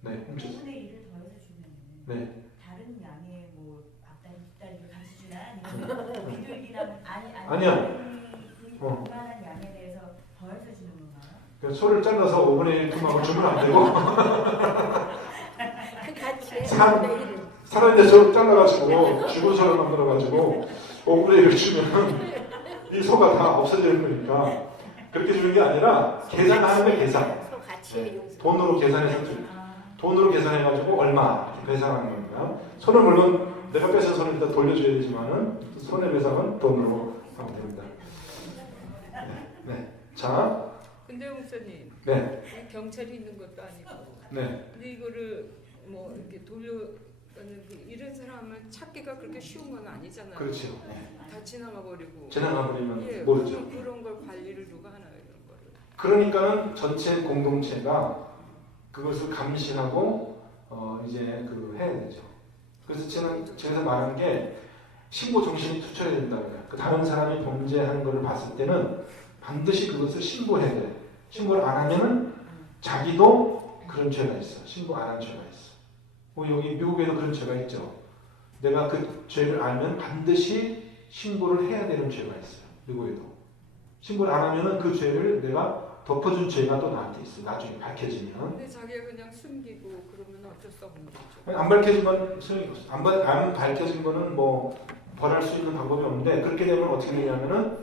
네. 훔쳤을 때, 네. 5분의 1을 더해서 주면 네. 다른 양의 뭐 앞다리, 뒷다리를 같이 주나 아니면 비둘기랑 아니요. 그만한 양에 대해서 더해서 주는 건가요? 그러니까 소를 잘라서 5분의 1 투막을 주면 안 되고 같이 살아있는 소를 잘라가지고 죽은 소를 만들어가지고 5분의 1을 주면 이 소가 다 없어지는 거니까 그렇게 주는 게 아니라 계산하는 게 계산. 돈으로 계산해서 주 돈으로 계산해가지고 얼마 이렇게 배상하는 겁니다. 소는 물론 내가 뺏은 소는 일단 돌려줘야 되지만은 손해배상은 돈으로 하면 됩니다. 네. 자. 근데 목사님, 네. 경찰이 있는 것도 아니고, 네. 근데 이거를 뭐 이렇게 이런 사람을 찾기가 그렇게 쉬운 건 아니잖아요. 그렇죠. 다 지나가버리고. 지나가버리면 예, 모르죠. 그런 걸 관리를 누가 하나요, 이런 거를? 그러니까는 전체 공동체가 그것을 감시하고 이제 해야 되죠. 그래서 제가 말한 게 신고 정신이 투철해야 된다고 해요. 그 다른 사람이 범죄하는 것을 봤을 때는 반드시 그것을 신고해야 돼요. 신고를 안 하면은 자기도 그런 죄가 있어. 신고 안 한 죄가 있어. 여기 미국에도 그런 죄가 있죠. 내가 그 죄를 알면 반드시 신고를 해야 되는 죄가 있어요. 미국에도. 신고를 안 하면은 그 죄를 내가 덮어준 죄가 또 나한테 있어. 나중에 밝혀지면. 근데 자기가 그냥 숨기고 그러면 어쩔 수 없는 거죠. 안 밝혀지면 소용이 없어. 안 밝혀진 거는 뭐 벌할 수 있는 방법이 없는데 그렇게 되면 어떻게 되냐면은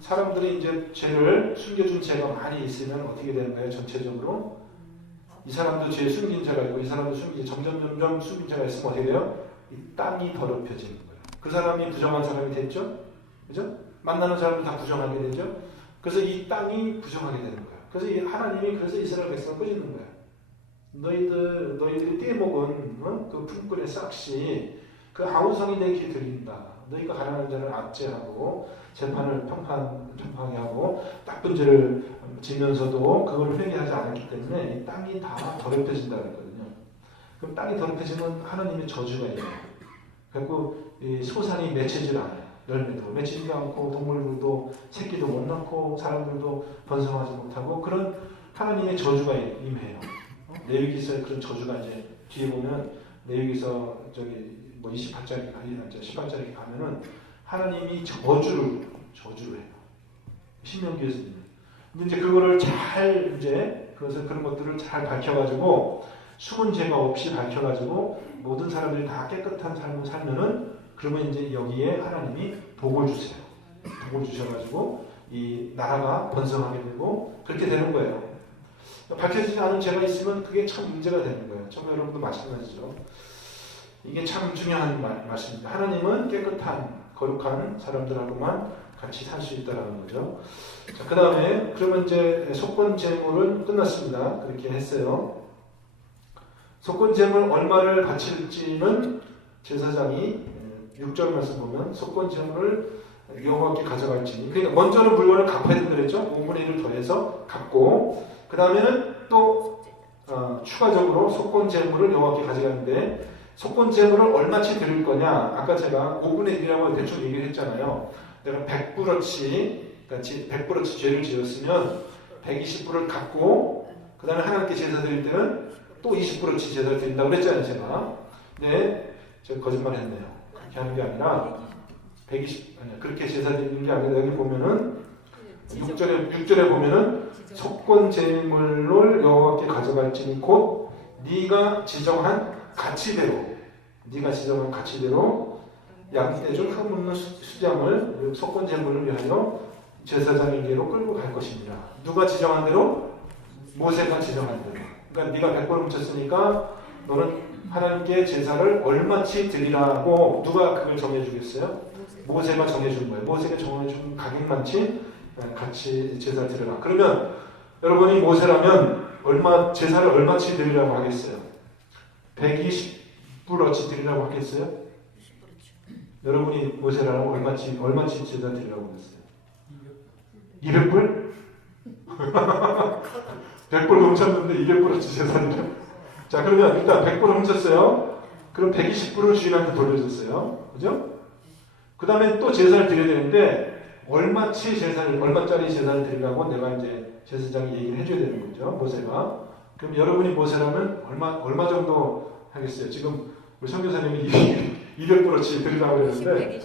사람들이 이제 죄를 숨겨준 죄가 많이 있으면 어떻게 되는 거예요? 전체적으로 이 사람도 죄 숨긴 죄가 있고 이 사람도 점점 숨긴 죄가 있으면 어떻게 돼요? 이 땅이 더럽혀지는 거예요. 그 사람이 부정한 사람이 됐죠? 그죠? 만나는 사람도 다 부정하게 되죠? 그래서 이 땅이 부정하게 되는 거예요. 그래서 하나님이 그래서 이스라엘 백성을 꾸짖는 거예요. 너희들이 떼먹은 그 품꾼의 싹시 그 아우성이 내 귀에 들린다. 너희가 가난한 자를 압제하고 재판을 평판하게 하고 나쁜 죄를 지면서도 그걸 회개하지 않았기 때문에 이 땅이 다 더럽혀진다 그랬거든요. 그럼 땅이 더럽혀지면 하나님의 저주가 있어요. 그래서 이 소산이 맺히질 않아요. 열매도 맺히지 않고 동물들도 새끼도 못 낳고 사람들도 번성하지 못하고 그런 하나님의 저주가 임해요. 레위기서에 그런 저주가 이제 뒤에 보면 레위기서 뭐 28장에 18장에 가면은 하나님이 저주를 해요. 신명기에서는. 근데 이제 그거를 잘 그런 것들을 잘 밝혀가지고 숨은 죄가 없이 밝혀가지고 모든 사람들이 다 깨끗한 삶을 살면은 그러면 이제 여기에 하나님이 복을 주세요. 복을 주셔가지고 이 나라가 번성하게 되고 그렇게 되는 거예요. 밝혀지지 않은 죄가 있으면 그게 참 문제가 되는 거예요. 정말 여러분도 마찬가지죠. 이게 참 중요한 말씀입니다. 하나님은 깨끗한 거룩한 사람들하고만 같이 살 수 있다는 거죠. 자, 그 다음에 그러면 이제 속건 제물은 끝났습니다. 그렇게 했어요. 속건 제물 얼마를 바칠지는 제사장이 6절 말씀 보면 속건 제물을 여호와께 가져갈지니 그러니까 먼저는 물건을 갚아야 된다 그랬죠. 5분의 1을 더해서 갚고 그 다음에는 또 추가적으로 속건 제물을 여호와께 가져가는데 속건 제물을 얼마치 드릴 거냐? 아까 제가 5분의 1이라고 대충 얘기를 했잖아요. 내가 100불어치, 그러니까 100불어치 죄를 지었으면 120불을 갖고 그 다음에 하나님께 제사 드릴 때는 또 20불어치 제사를 드린다고 그랬잖아요, 제가. 네, 제가 거짓말 했네요. 그렇게 하는 게 아니라 120, 아니야, 그렇게 제사 드리는 게 아니라 여기 보면은 6절에 보면은 속건 제물을 여호와께 가져갈지니 곧 네가 지정한 가치대로 양떼 중 흠없는 수장을 속건 제물을 위하여 제사장에게로 끌고 갈 것입니다. 누가 지정한 대로? 모세가 지정한 대로. 그러니까 네가 100번을 훔쳤으니까 너는 하나님께 제사를 얼마치 드리라고 누가 그걸 정해주겠어요? 모세가 정해준 거예요. 모세가 정해준 가격만치 같이 제사를 드려라. 그러면 여러분이 모세라면 제사를 얼마치 드리라고 하겠어요? 120불어치 드리라고 하겠어요? 여러분이 모세라면 얼마치 제사 드리라고 하겠어요? 200불? 100불 훔쳤는데 200불어치 제사 드려. 자, 그러면 일단 100불을 훔쳤어요. 그럼 120불을 주인한테 돌려줬어요. 그죠? 그 다음에 또 제사를 드려야 되는데 얼마짜리 제사를 드리라고 내가 이제 제사장이 얘기를 해줘야 되는 거죠. 모세가. 그럼 여러분이 모세라면 얼마 정도 하겠어요? 지금 우리 선교사님이 200불어치 드리라고 했는데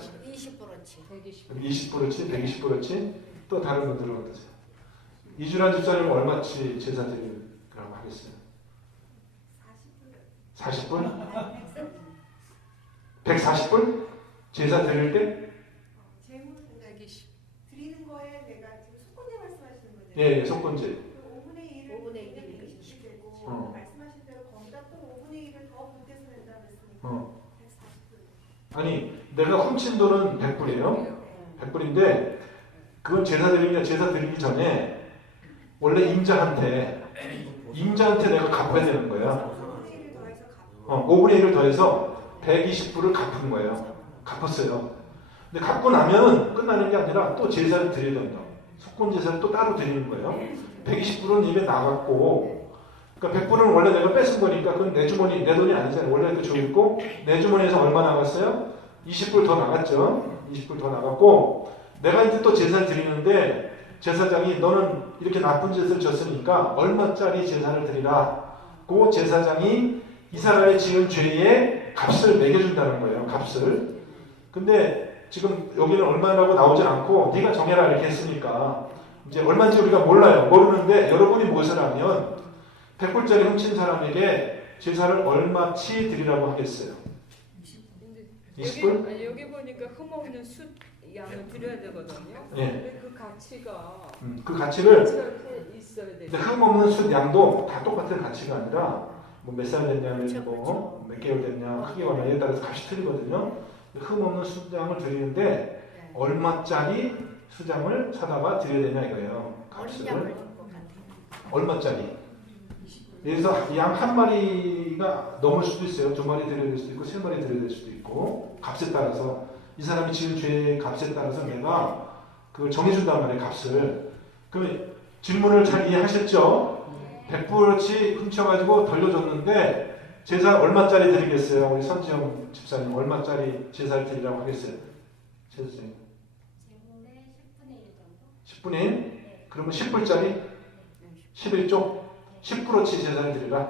20불어치, 120불어치 또 다른 분들은 어떠세요? 이주란 집사님은 얼마치 제사 드리라고 하겠어요? 40불? 140불? 제사 드릴 때? 드리는 거에 내가 지금 속건제 말씀하시는 거죠? 예, 속건제. 5분의 1을 되고 말씀하신 대로 거기다 또 5분의 1을 더 보태서 낸다고 했으니까 140불. 아니, 내가 훔친 돈은 100불이에요. 100불인데 그건 제사 드리기 전에 원래 임자한테 내가 갚아야 되는 거야. 5분의 1을 더해서 120불을 갚은 거예요. 갚았어요. 근데 갚고 나면 끝나는 게 아니라 또 제사를 드려야 된다. 속건 제사를 또 따로 드리는 거예요. 120불은 입에 나갔고, 그러니까 100불은 원래 내가 뺏은 거니까 그건 내 돈이 아니잖아요. 원래 그 줘있고 내 주머니에서 얼마 나갔어요? 20불 더 나갔죠. 20불 더 나갔고 내가 이제 또 제사를 드리는데 제사장이 너는 이렇게 나쁜 짓을 졌으니까 얼마짜리 제사를 드리라. 그 제사장이 이스라엘에 지은 죄의 값을 매겨준다는 거예요. 값을. 근데 지금 여기는 얼마라고 나오진 않고 네가 정해라 이렇게 했으니까 이제 얼마인지 우리가 몰라요. 모르는데 여러분이 무엇을 하면 100불짜리 훔친 사람에게 제사를 얼마치 드리라고 하겠어요? 20불? 여기 보니까 흠없는 숫 양을 드려야 되거든요. 예. 근데 그 가치가 그 가치를 있어야 돼. 근데 흠없는 숫 양도 다 똑같은 가치가 아니라 뭐 몇 살 됐냐면 몇 개월 됐냐 크기와 나이에 따라서 값이 틀리거든요. 흠없는 숫양을 드리는데 얼마짜리 수장을 사다가 드려야 되냐 이거예요. 값을 얼마짜리? 그래서 양 한 마리가 넘을 수도 있어요. 2마리 드려야 될 수도 있고 3마리 드려야 될 수도 있고 값에 따라서 이 사람이 지은 죄의 값에 따라서 내가 그걸 정해준단 말이에요. 값을. 그럼 질문을 잘 이해하셨죠? 100불어치 훔쳐가지고 돌려줬는데 제사 얼마짜리 드리겠어요? 우리 선지영 집사님 얼마짜리 제사를 드리라고 하겠어요? 제사님. 제물의 10분의 1 정도? 10분의 1? 그러면 10불짜리? 11조? 10불어치 제사를 드리라?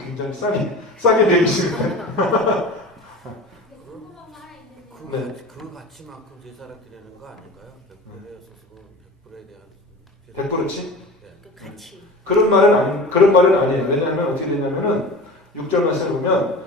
굉장히 싸게 배우시는 거예요. 그 가치만큼 제사를 드리는 거 아닌가요? 100불에 있어서 100불에 대한 100불어치? 그 가치. 그런 말은 아니에요. 왜냐하면 어떻게 되냐면은 6절 말씀을 보면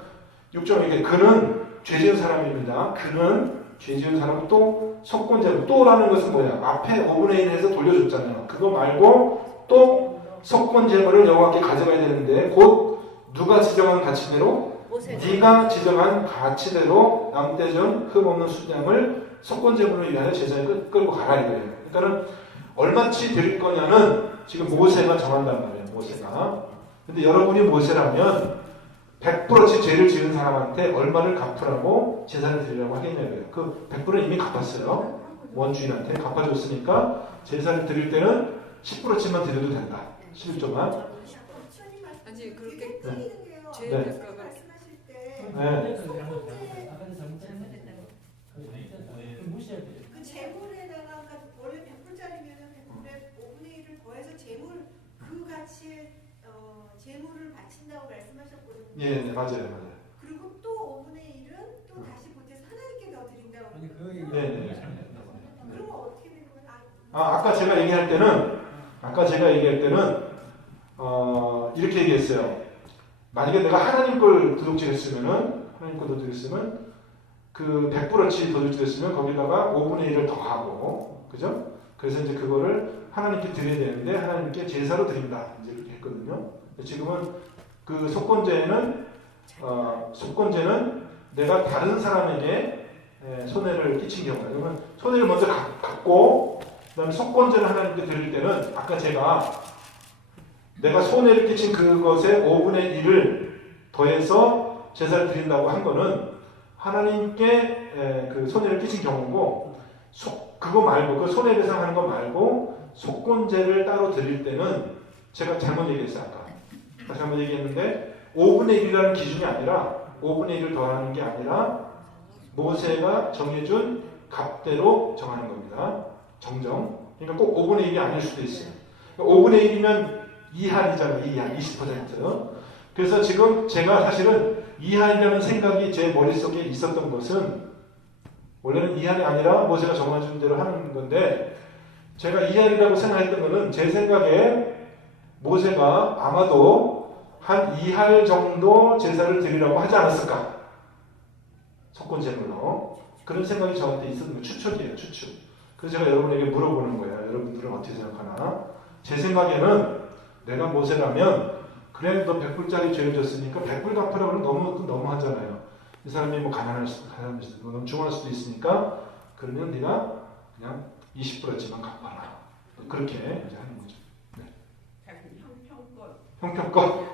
6절 이게 그는 죄 지은 사람입니다. 그는 죄 지은 사람 또 속건제물 또라는 것은 뭐야? 앞에 5분의 1 해서 돌려줬잖아요. 그거 말고 또 속건제물을 여호와께 가져가야 되는데 곧 누가 지정한 가치대로 네가 지정한 가치대로 양떼전 흠없는 수양을 속건제물을 위하여 제사에 끌고 가라 이거예요. 그러니까는 얼마치 드릴 거냐는 지금 모세가 정한단 말이에요. 모세가. 근데 여러분이 모세라면 100불어치 죄를 지은 사람한테 얼마를 갚으라고 제사를 드리라고 하겠냐고요. 그 100불은 이미 갚았어요. 원주인한테 갚아줬으니까 제사를 드릴 때는 10불어치만 드려도 된다. 11조만. 아니 그렇게 틀리는 게요. 죄 네. 대가가 말씀하실 때 네. 그 재물에다가 아까 원래 100불짜리면 100불에 5분의 1을 더해서 재물 그 가치에 재물을 바친다고 말씀하셨거든요. 예, 네, 맞아요. 그리고 또 5분의 1은 또 다시 보태서 하나님께 더 드린다고. 네, 네. 그러면 어떻게 되는 거예요? 아까 제가 얘기할 때는 이렇게 얘기했어요. 만약에 내가 하나님 걸 도둑질했으면 그 100불어치 도둑질했으면 거기다가 5분의 1을 더하고, 그죠? 그래서 이제 그거를 하나님께 드려야 되는데 하나님께 제사로 드린다 이제 이렇게 했거든요. 지금은 그 속건제는 내가 다른 사람에게 손해를 끼친 경우, 그러면 손해를 먼저 갖고 그다음에 속건제를 하나님께 드릴 때는 아까 내가 손해를 끼친 그것의 5분의 1을 더해서 제사를 드린다고 한 거는 하나님께 그 손해를 끼친 경우고, 그거 말고 그 손해배상하는 거 말고 속건제를 따로 드릴 때는 제가 잘못 얘기했어요. 아까 잘못 얘기했는데 5분의 1이라는 기준이 아니라 5분의 1을 더하는 게 아니라 모세가 정해준 값대로 정하는 겁니다. 정정. 그러니까 꼭 5분의 1이 아닐 수도 있어요. 5분의 1이면 2할이잖아요. 2할, 20%. 그래서 지금 제가 사실은 2할이라는 생각이 제 머릿속에 있었던 것은 원래는 2할이 아니라 모세가 정해준 대로 하는 건데, 제가 2할이라고 생각했던 것은 제 생각에 모세가 아마도 한 2할 정도 제사를 드리라고 하지 않았을까? 속건제물로. 그런 생각이 저한테 있었는 거 추측이에요. 추측. 그래서 제가 여러분에게 물어보는 거예요. 여러분들은 어떻게 생각하나? 제 생각에는 내가 모세라면 그래 너 100불짜리 죄를 졌으니까 100불 갚으라고 너무 하잖아요. 이 사람이 뭐 가난할 수도 있고 너무 중요할 수도 있으니까 그러면 네가 그냥 20불어치만 갚아라. 그렇게 이제 하는 거죠. 네. 형평껏.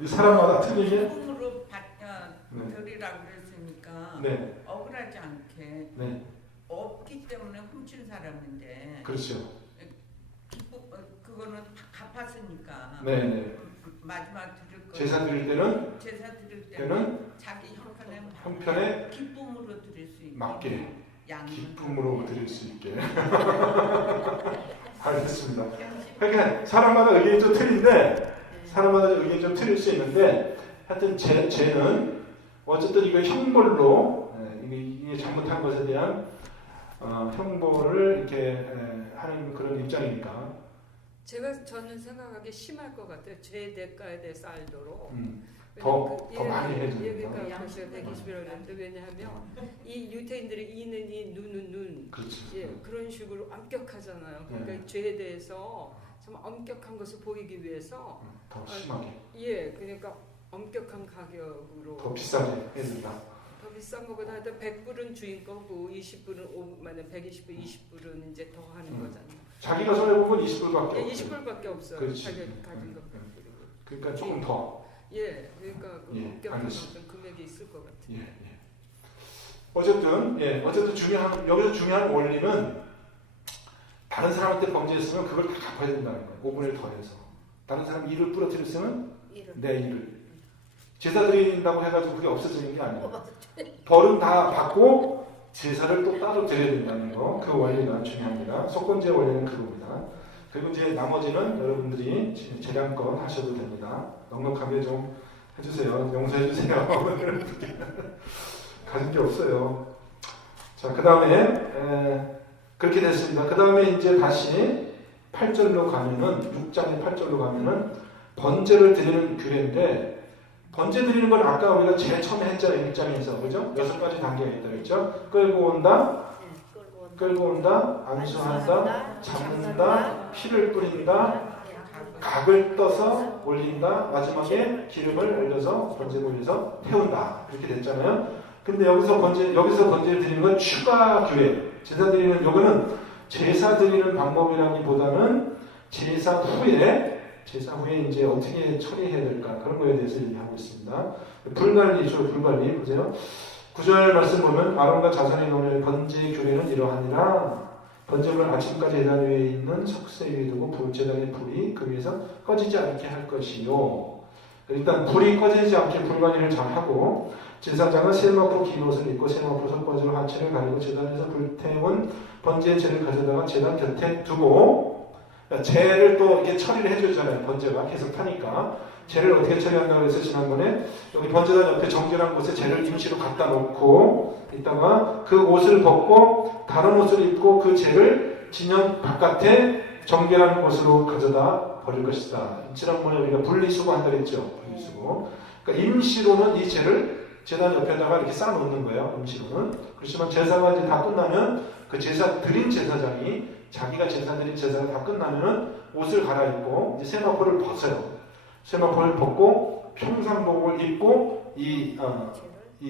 이 사람마다 틀리게. 기쁨으로 네. 드리라고 그랬으니까 네. 억울하지 않게 네. 없기 때문에 훔친 사람인데 그렇죠. 그거는 다 갚았으니까 네. 마지막 드릴 거 제사 드릴 때는 때는 자기 형편에 기쁨으로 드릴 수 있게 맞게 양은 기쁨으로 드릴 수 있게. 알겠습니다. 그러니까 사람마다 의견이 좀 틀릴 수 있는데 하여튼 쟤는 어쨌든 이거 형벌로 이게 잘못한 것에 대한 형벌을 이렇게 하는 그런 입장이니까. 저는 생각하기 심할 것 같아요. 죄 대가에 대해서 알도록. 더 많이 해줍니다. 그러니까 120이라고 했는데 왜냐하면 이 유태인들이 이는 이 눈은 눈. 그렇죠. 예, 그런 식으로 엄격하잖아요. 그러니까 죄에 대해서 참 엄격한 것을 보이기 위해서 더 심하게. 예, 그러니까 엄격한 가격으로 더 비싸게 해야 된다. 더 비싼 것보다 하여튼 100불은 주인 거고 20불은 120불, 20불은 이제 더 하는 거잖아요. 자기가 손해본 건 20불밖에 예, 없어요. 20불밖에 없어요. 그렇지. 자기가 가진 것 100불이고. 그러니까 조금 더. 예, 그러니까 그 예, 엄격한 알겠습니다. 어떤 금액이 있을 것 같아요. 예. 어쨌든 여기서 중요한 원리는 다른 사람한테 범죄했으면 그걸 다 갚아야 된다는 거예요. 5분의 1 더해서. 다른 사람 일을 부러뜨렸으면 내 일을. 제사 드린다고 해가지고 그게 없어지는 게 아니에요. 벌은 다 받고 제사를 또 따로 드려야 된다는 거. 그 원리가 중요합니다. 속건제 원리는 그겁니다. 그리고 이제 나머지는 여러분들이 재량껏 하셔도 됩니다. 넉넉하게 좀 해주세요. 용서해주세요. 가진 게 없어요. 자, 그 다음에 그렇게 됐습니다. 그 다음에 이제 다시 8절로 가면은 6장의 8절로 가면은 번제를 드리는 규례인데, 번제 드리는 건 아까 우리가 제일 처음에 했잖아요. 1장에서. 그죠? 6가지 단계가 있다 그랬죠? 끌고 온다, 안수한다, 잡는다, 피를 뿌린다, 각을 떠서 올린다, 마지막에 기름을 올려서 번제를 올려서 태운다. 이렇게 됐잖아요. 근데 여기서 번제를 드리는 건 추가 규례. 제사 드리는 요거는 제사 드리는 방법이라기보다는 제사 후에 이제 어떻게 처리해야 될까 그런 거에 대해서 얘기하고 있습니다. 불관리죠. 불관리 보세요. 9절 말씀 보면 아론과 자손의 경우에 번제 규례는 이러하니라. 번제물은 아침까지 제단 위에 있는 석쇠 위에 두고 제단의 불이 그 위에서 꺼지지 않게 할 것이요. 일단 불이 꺼지지 않게 불관리를 잘 하고 제사장은 세마포 긴 옷을 입고 세마포 손바지로 하체를 가리고 제단에서 불태운 번제의 재를 가져다가 제단 곁에 두고 재를 또 이게 처리를 해주잖아요. 번제가 계속 타니까 재를 어떻게 처리한다고 해서 지난번에 여기 번제단 옆에 정결한 곳에 재를 임시로 갖다 놓고 있다가 그 옷을 벗고 다른 옷을 입고 그 재를 진영 바깥에 정결한 곳으로 가져다 버릴 것이다. 지난번에 우리가 분리수거 한다고 했죠. 분리수거. 그러니까 임시로는 이 재를 제단 옆에다가 이렇게 쌓아놓는 거예요. 임시로는. 그렇지만 제사가 이제 다 끝나면 그 제사 드린 제사장이 자기가 제사 드린 제사가 다 끝나면은 옷을 갈아입고 이제 세마포를 벗어요. 세마포를 벗고 평상복을 입고 이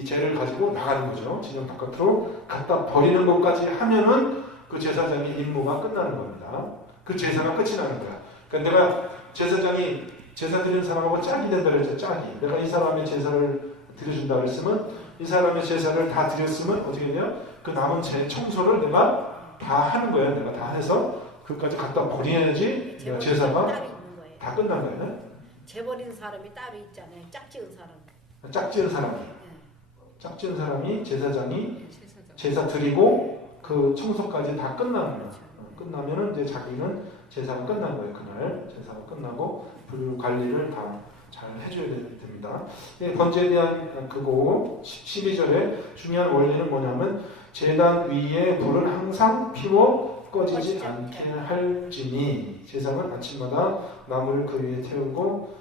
재를 가지고 나가는 거죠. 진영 바깥으로 갖다 버리는 것까지 하면은 그 제사장의 임무가 끝나는 겁니다. 그 제사가 끝이 나는 거야. 그러니까 내가 제사장이 제사 드리는 사람하고 짝이 된다 그랬죠. 짝이. 내가 이 사람의 제사를 드려준다 그랬으면 이 사람의 제사를 다 드렸으면 어떻게 되냐? 그 남은 청소를 내가 다 하는 거야. 내가 다 해서 그것까지 갖다 버려야지 내가 제사가 따로 있는 거예요. 다 끝난 거예요. 재버린 사람이 따로 있잖아요. 짝지은 사람. 짝지은 사람이. 짝지은 사람이 제사장이 제사장. 제사 드리고 그 청소까지 다 끝나는 거야. 끝나면은 이제 자기는 제사가 끝난 거예요. 그날 제사가 끝나고 불 관리를 다 잘 해줘야 됩니다. 번제에 대한 그거 12절에 중요한 원리는 뭐냐면 제단 위에 불은 항상 피워 꺼지지 않게 할지니 제사는 아침마다 나무를 그 위에 태우고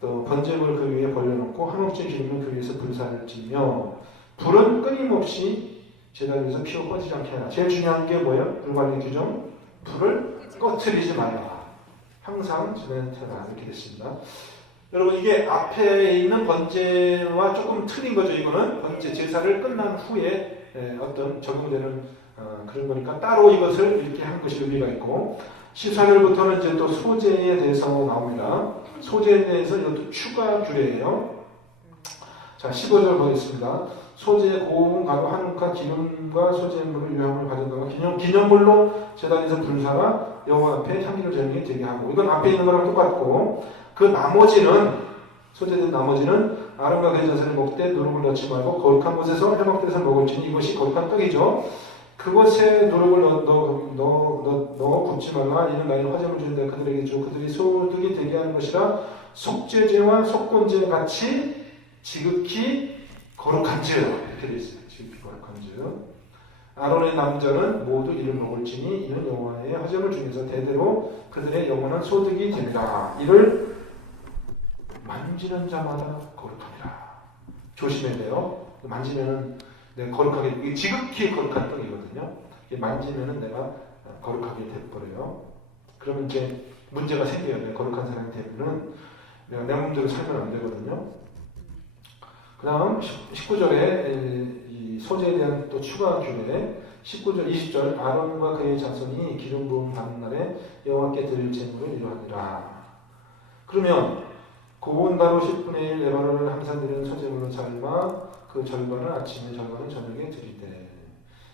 또 번제물을 그 위에 벌려놓고 한옥제 기름을 그 위에서 불사를 지며 불은 끊임없이 제단 위에서 피워 꺼지지 않게 하라. 제일 중요한 게 뭐예요? 불관리 규정. 불을 꺼트리지 말라. 항상 주변에 태라. 이렇게 됐습니다. 여러분 이게 앞에 있는 번제와 조금 틀린 거죠. 이거는 번제 제사를 끝난 후에 어떤 적용되는 그런 거니까 따로 이것을 이렇게 한 것이 의미가 있고 14절부터는 이제 또 소제에 대해서 나옵니다. 소제에 대해서 이것도 추가 규례예요. 자 15절 보겠습니다. 소제 고운 가루 한우카 기름과 소제물을 유향을 가져다가 기념물로 제단에서 불사가 여호와 앞에 향기를 전하게 되게 하고 이건 앞에 있는 거랑 똑같고 그 나머지는 소제된 나머지는 아론과 그의 자손이 먹되 누룩을 넣지 말고 거룩한 곳에서 해먹돼서 먹을지니 이것이 거룩한 떡이죠. 그곳에 누룩을 넣어 굽지 말라. 이는 나의 화제물 주는데 그들에게 주 그들이 소득이 되게 하는 것이라. 속죄제와 속건제 같이 지극히 거룩한즉 이렇게 되어 있어요. 지극히 거룩한즉 아론의 남자는 모두 이를 먹을지니 이는 여호와의 화제물 중에서 대대로 그들의 영원한 소득이 되리라. 이를 만지는 자마다 거룩하니라. 조심해야 돼요. 만지면은 내가 거룩하게, 이게 지극히 거룩한 떡이거든요. 이게 만지면은 내가 거룩하게 돼버려요. 그러면 이제 문제가 생겨요. 내가 거룩한 사람이 되면은 내가 내 몸대로 살면 안 되거든요. 그 다음 19절에 이 소제에 대한 또 추가 규례 19절 20절 아론과 그의 자손이 기름 부음 받는 날에 여호와께 드릴 제물을 이루하니라. 그러면 고운 가루 10분의 1 에바로를 항상 드리는 소제물로 삶아 그 절반은 아침에 절반은 저녁에 드리되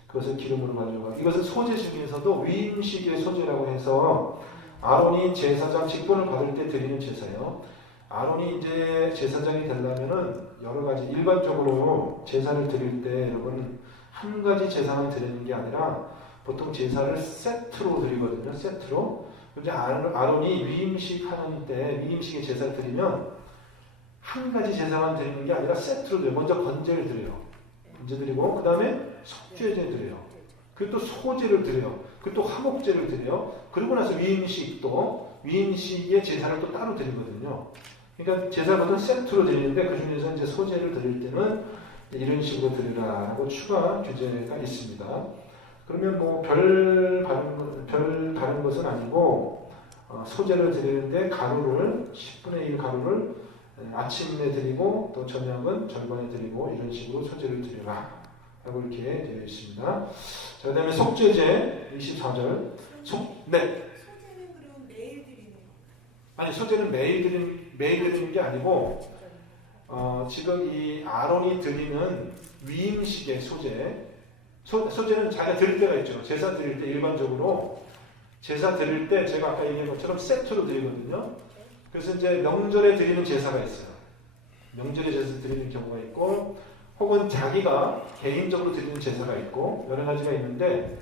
그것을 기름으로 가져가. 이것은 소제 중에서도 위임식의 소제라고 해서 아론이 제사장 직분을 받을 때 드리는 제사예요. 아론이 이제 제사장이 되려면은 여러 가지 일반적으로 제사를 드릴 때 여러분 한 가지 제사만 드리는 게 아니라 보통 제사를 세트로 드리거든요. 세트로. 이제 아론이 위임식 하는 때 위임식의 제사를 드리면 한 가지 제사만 드리는 게 아니라 세트로 드려요. 먼저 번제를 드려요. 번제 드리고 그 다음에 속죄제 드려요. 그리고 또 소제를 드려요. 그리고 또 화목제를 드려요. 그리고 나서 위임식의 제사를 또 따로 드리거든요. 그러니까 제사보다 세트로 드리는데 그 중에서 이제 소제를 드릴 때는 이런 식으로 드리라고 추가 규제가 있습니다. 그러면 뭐 별 다른 것은 아니고 소제를 드리는데 가루를 10분의 1 가루를 아침에 드리고 또 저녁은 절반에 드리고 이런 식으로 소제를 드리라 라고 이렇게 되어 있습니다. 자, 그 다음에 속죄제 24절 네. 소제는 그럼 매일 드리는 거? 아니 소제는 매일 드리는 게 아니고 지금 이 아론이 드리는 위임식의 소제는 자기가 드릴 때가 있죠. 제사 드릴 때 일반적으로 제사 드릴 때 제가 아까 얘기한 것처럼 세트로 드리거든요. 그래서 이제 명절에 드리는 제사가 있어요. 명절에 제사 드리는 경우가 있고 혹은 자기가 개인적으로 드리는 제사가 있고 여러 가지가 있는데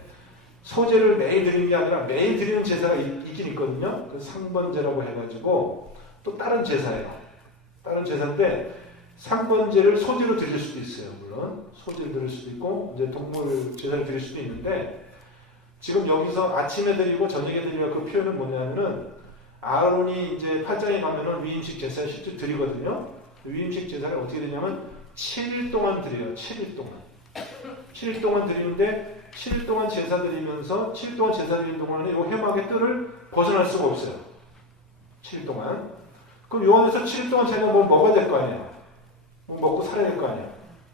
소제를 매일 드리는 게 아니라 매일 드리는 제사가 있긴 있거든요. 그 상번제라고 해가지고 또 다른 제사예요. 다른 제사인데 상번제를 소제로 드릴 수도 있어요. 물론 소제를 드릴 수도 있고 이제 동물 제사를 드릴 수도 있는데 지금 여기서 아침에 드리고 저녁에 드리고 그 표현은 뭐냐면은 아론이 이제 팔장에 가면은 위임식 제사를 실제 드리거든요. 위임식 제사를 어떻게 드리냐면 7일 동안 드려요. 7일 동안. 7일 동안 드리는데 7일 동안 제사 드리면서 7일 동안 제사 드리는 동안에 이 회막의 뜰을 벗어날 수가 없어요. 7일 동안. 그럼 요 안에서 7일 동안 제가 뭐 먹어야 될 거 아니에요. 뭐 먹고 살아야 될 거 아니에요.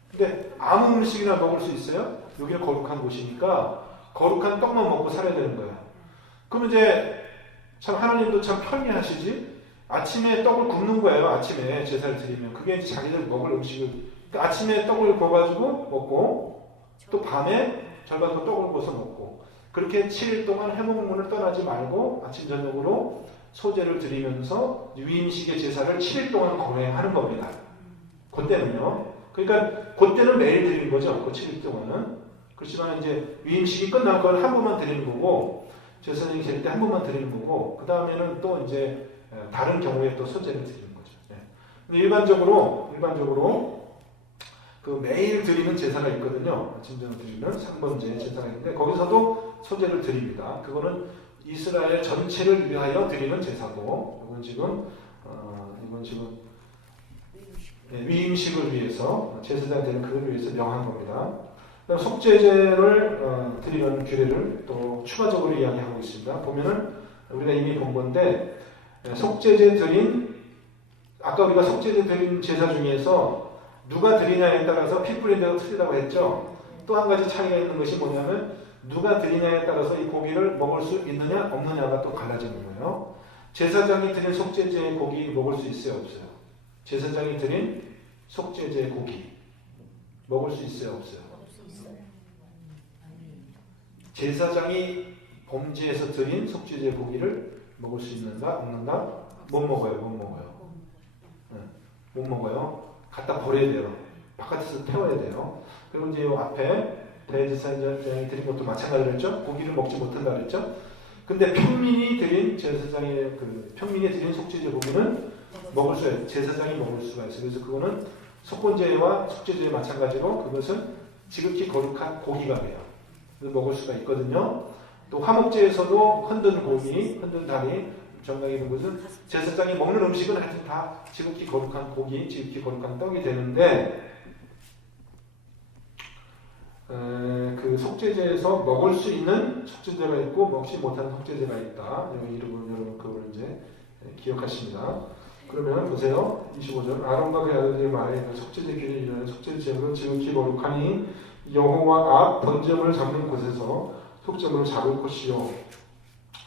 근데 아무 음식이나 먹을 수 있어요? 여기는 거룩한 곳이니까 거룩한 떡만 먹고 살아야 되는 거예요. 그럼 이제 참 하나님도 참 편리하시지? 아침에 떡을 굽는 거예요. 아침에 제사를 드리면. 그게 이제 자기들 먹을 음식을. 그러니까 아침에 떡을 구워가지고 먹고 또 밤에 절반도 떡을 구워서 먹고 그렇게 7일 동안 해몽문을 떠나지 말고 아침 저녁으로 소제를 드리면서 위임식의 제사를 7일 동안 거행하는 겁니다. 그때는요. 그러니까 그때는 매일 드리는 거죠. 그 7일 동안은. 그렇지만 이제 위임식이 끝난 건 한 번만 드리는 거고 제사장이 될 때 한 번만 드리는 거고 그 다음에는 또 이제 다른 경우에 또 소제를 드리는 거죠. 근데 일반적으로 그 매일 드리는 제사가 있거든요. 아침 저녁 드리는 상번제 제사가 있는데 거기서도 소제를 드립니다. 그거는 이스라엘 전체를 위하여 드리는 제사고 이건 지금 위임식을 위해서 제사장 되는 그걸 위해서 명한 겁니다. 그다음 속죄제를 드리는 규례를 또 추가적으로 이야기하고 있습니다. 보면은 우리가 이미 본 건데 속죄제 드린 아까 우리가 속죄제 드린 제사 중에서 누가 드리냐에 따라서 피플에 대해서 틀리다고 했죠. 또 한 가지 차이가 있는 것이 뭐냐면 누가 드리냐에 따라서 이 고기를 먹을 수 있느냐 없느냐가 또 갈라지는 거예요. 제사장이 드린 속죄제의 고기 먹을 수 있어요 없어요? 제사장이 드린 속죄제의 고기 먹을 수 있어요 없어요? 제사장이 범죄에서 드린 속죄제 고기를 먹을 수 있는가 없는가? 못 먹어요. 못 먹어요. 갖다 버려야 돼요. 바깥에서 태워야 돼요. 그리고 이제 이 앞에 대제사장이 드린 것도 마찬가지로 했죠. 고기를 먹지 못한다 그랬죠. 근데 평민이 드린 제사장의 평민이 드린 속죄제 고기는 먹을 수 있어요. 제사장이 먹을 수가 있어요. 그래서 그거는 속건제와 속죄제에 마찬가지로 그것은 지극히 거룩한 고기가 돼요. 먹을 수가 있거든요. 또 화목제에서도 흔든 고기, 흔든 다리, 정강이 있는 것은 제사장이 먹는 음식은 하여튼 다 지극히 거룩한 고기, 지극히 거룩한 떡이 되는데 그 속죄제에서 먹을 수 있는 속죄제가 있고 먹지 못하는 속죄제가 있다. 여러분 그걸 이제 기억하십니다. 그러면 보세요. 25절 아론과 그 아들들이 말해 속죄제 규례에 일하는 속죄제는 지극히 거룩하니 여호와 앞 번제물을 잡는 곳에서 속죄물을 잡을 것이요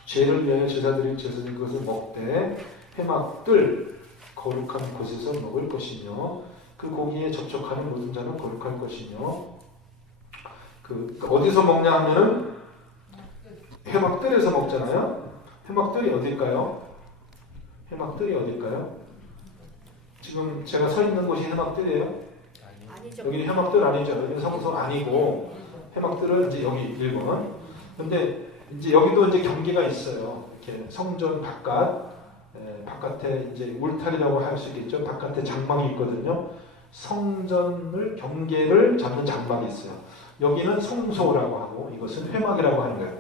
죄를 위하여 제사드린 제사는 그것을 먹되 회막들 거룩한 곳에서 먹을 것이며 그 고기에 접촉하는 모든 자는 거룩할 것이며 어디서 먹냐 하면은 회막들에서 먹잖아요. 회막들이 어딜까요? 회막들이 어딜까요? 지금 제가 서 있는 곳이 회막들이에요? 아니죠. 여기는 회막들 아니죠. 여기는 성소 아니고 회막들은 이제 여기 1번. 근데 이제 여기도 이제 경계가 있어요. 이렇게 성전 바깥에 이제 울타리라고 할 수 있겠죠. 바깥에 장막이 있거든요. 성전을 경계를 잡는 장막이 있어요. 여기는 성소라고 하고 이것은 회막이라고 하는 거예요.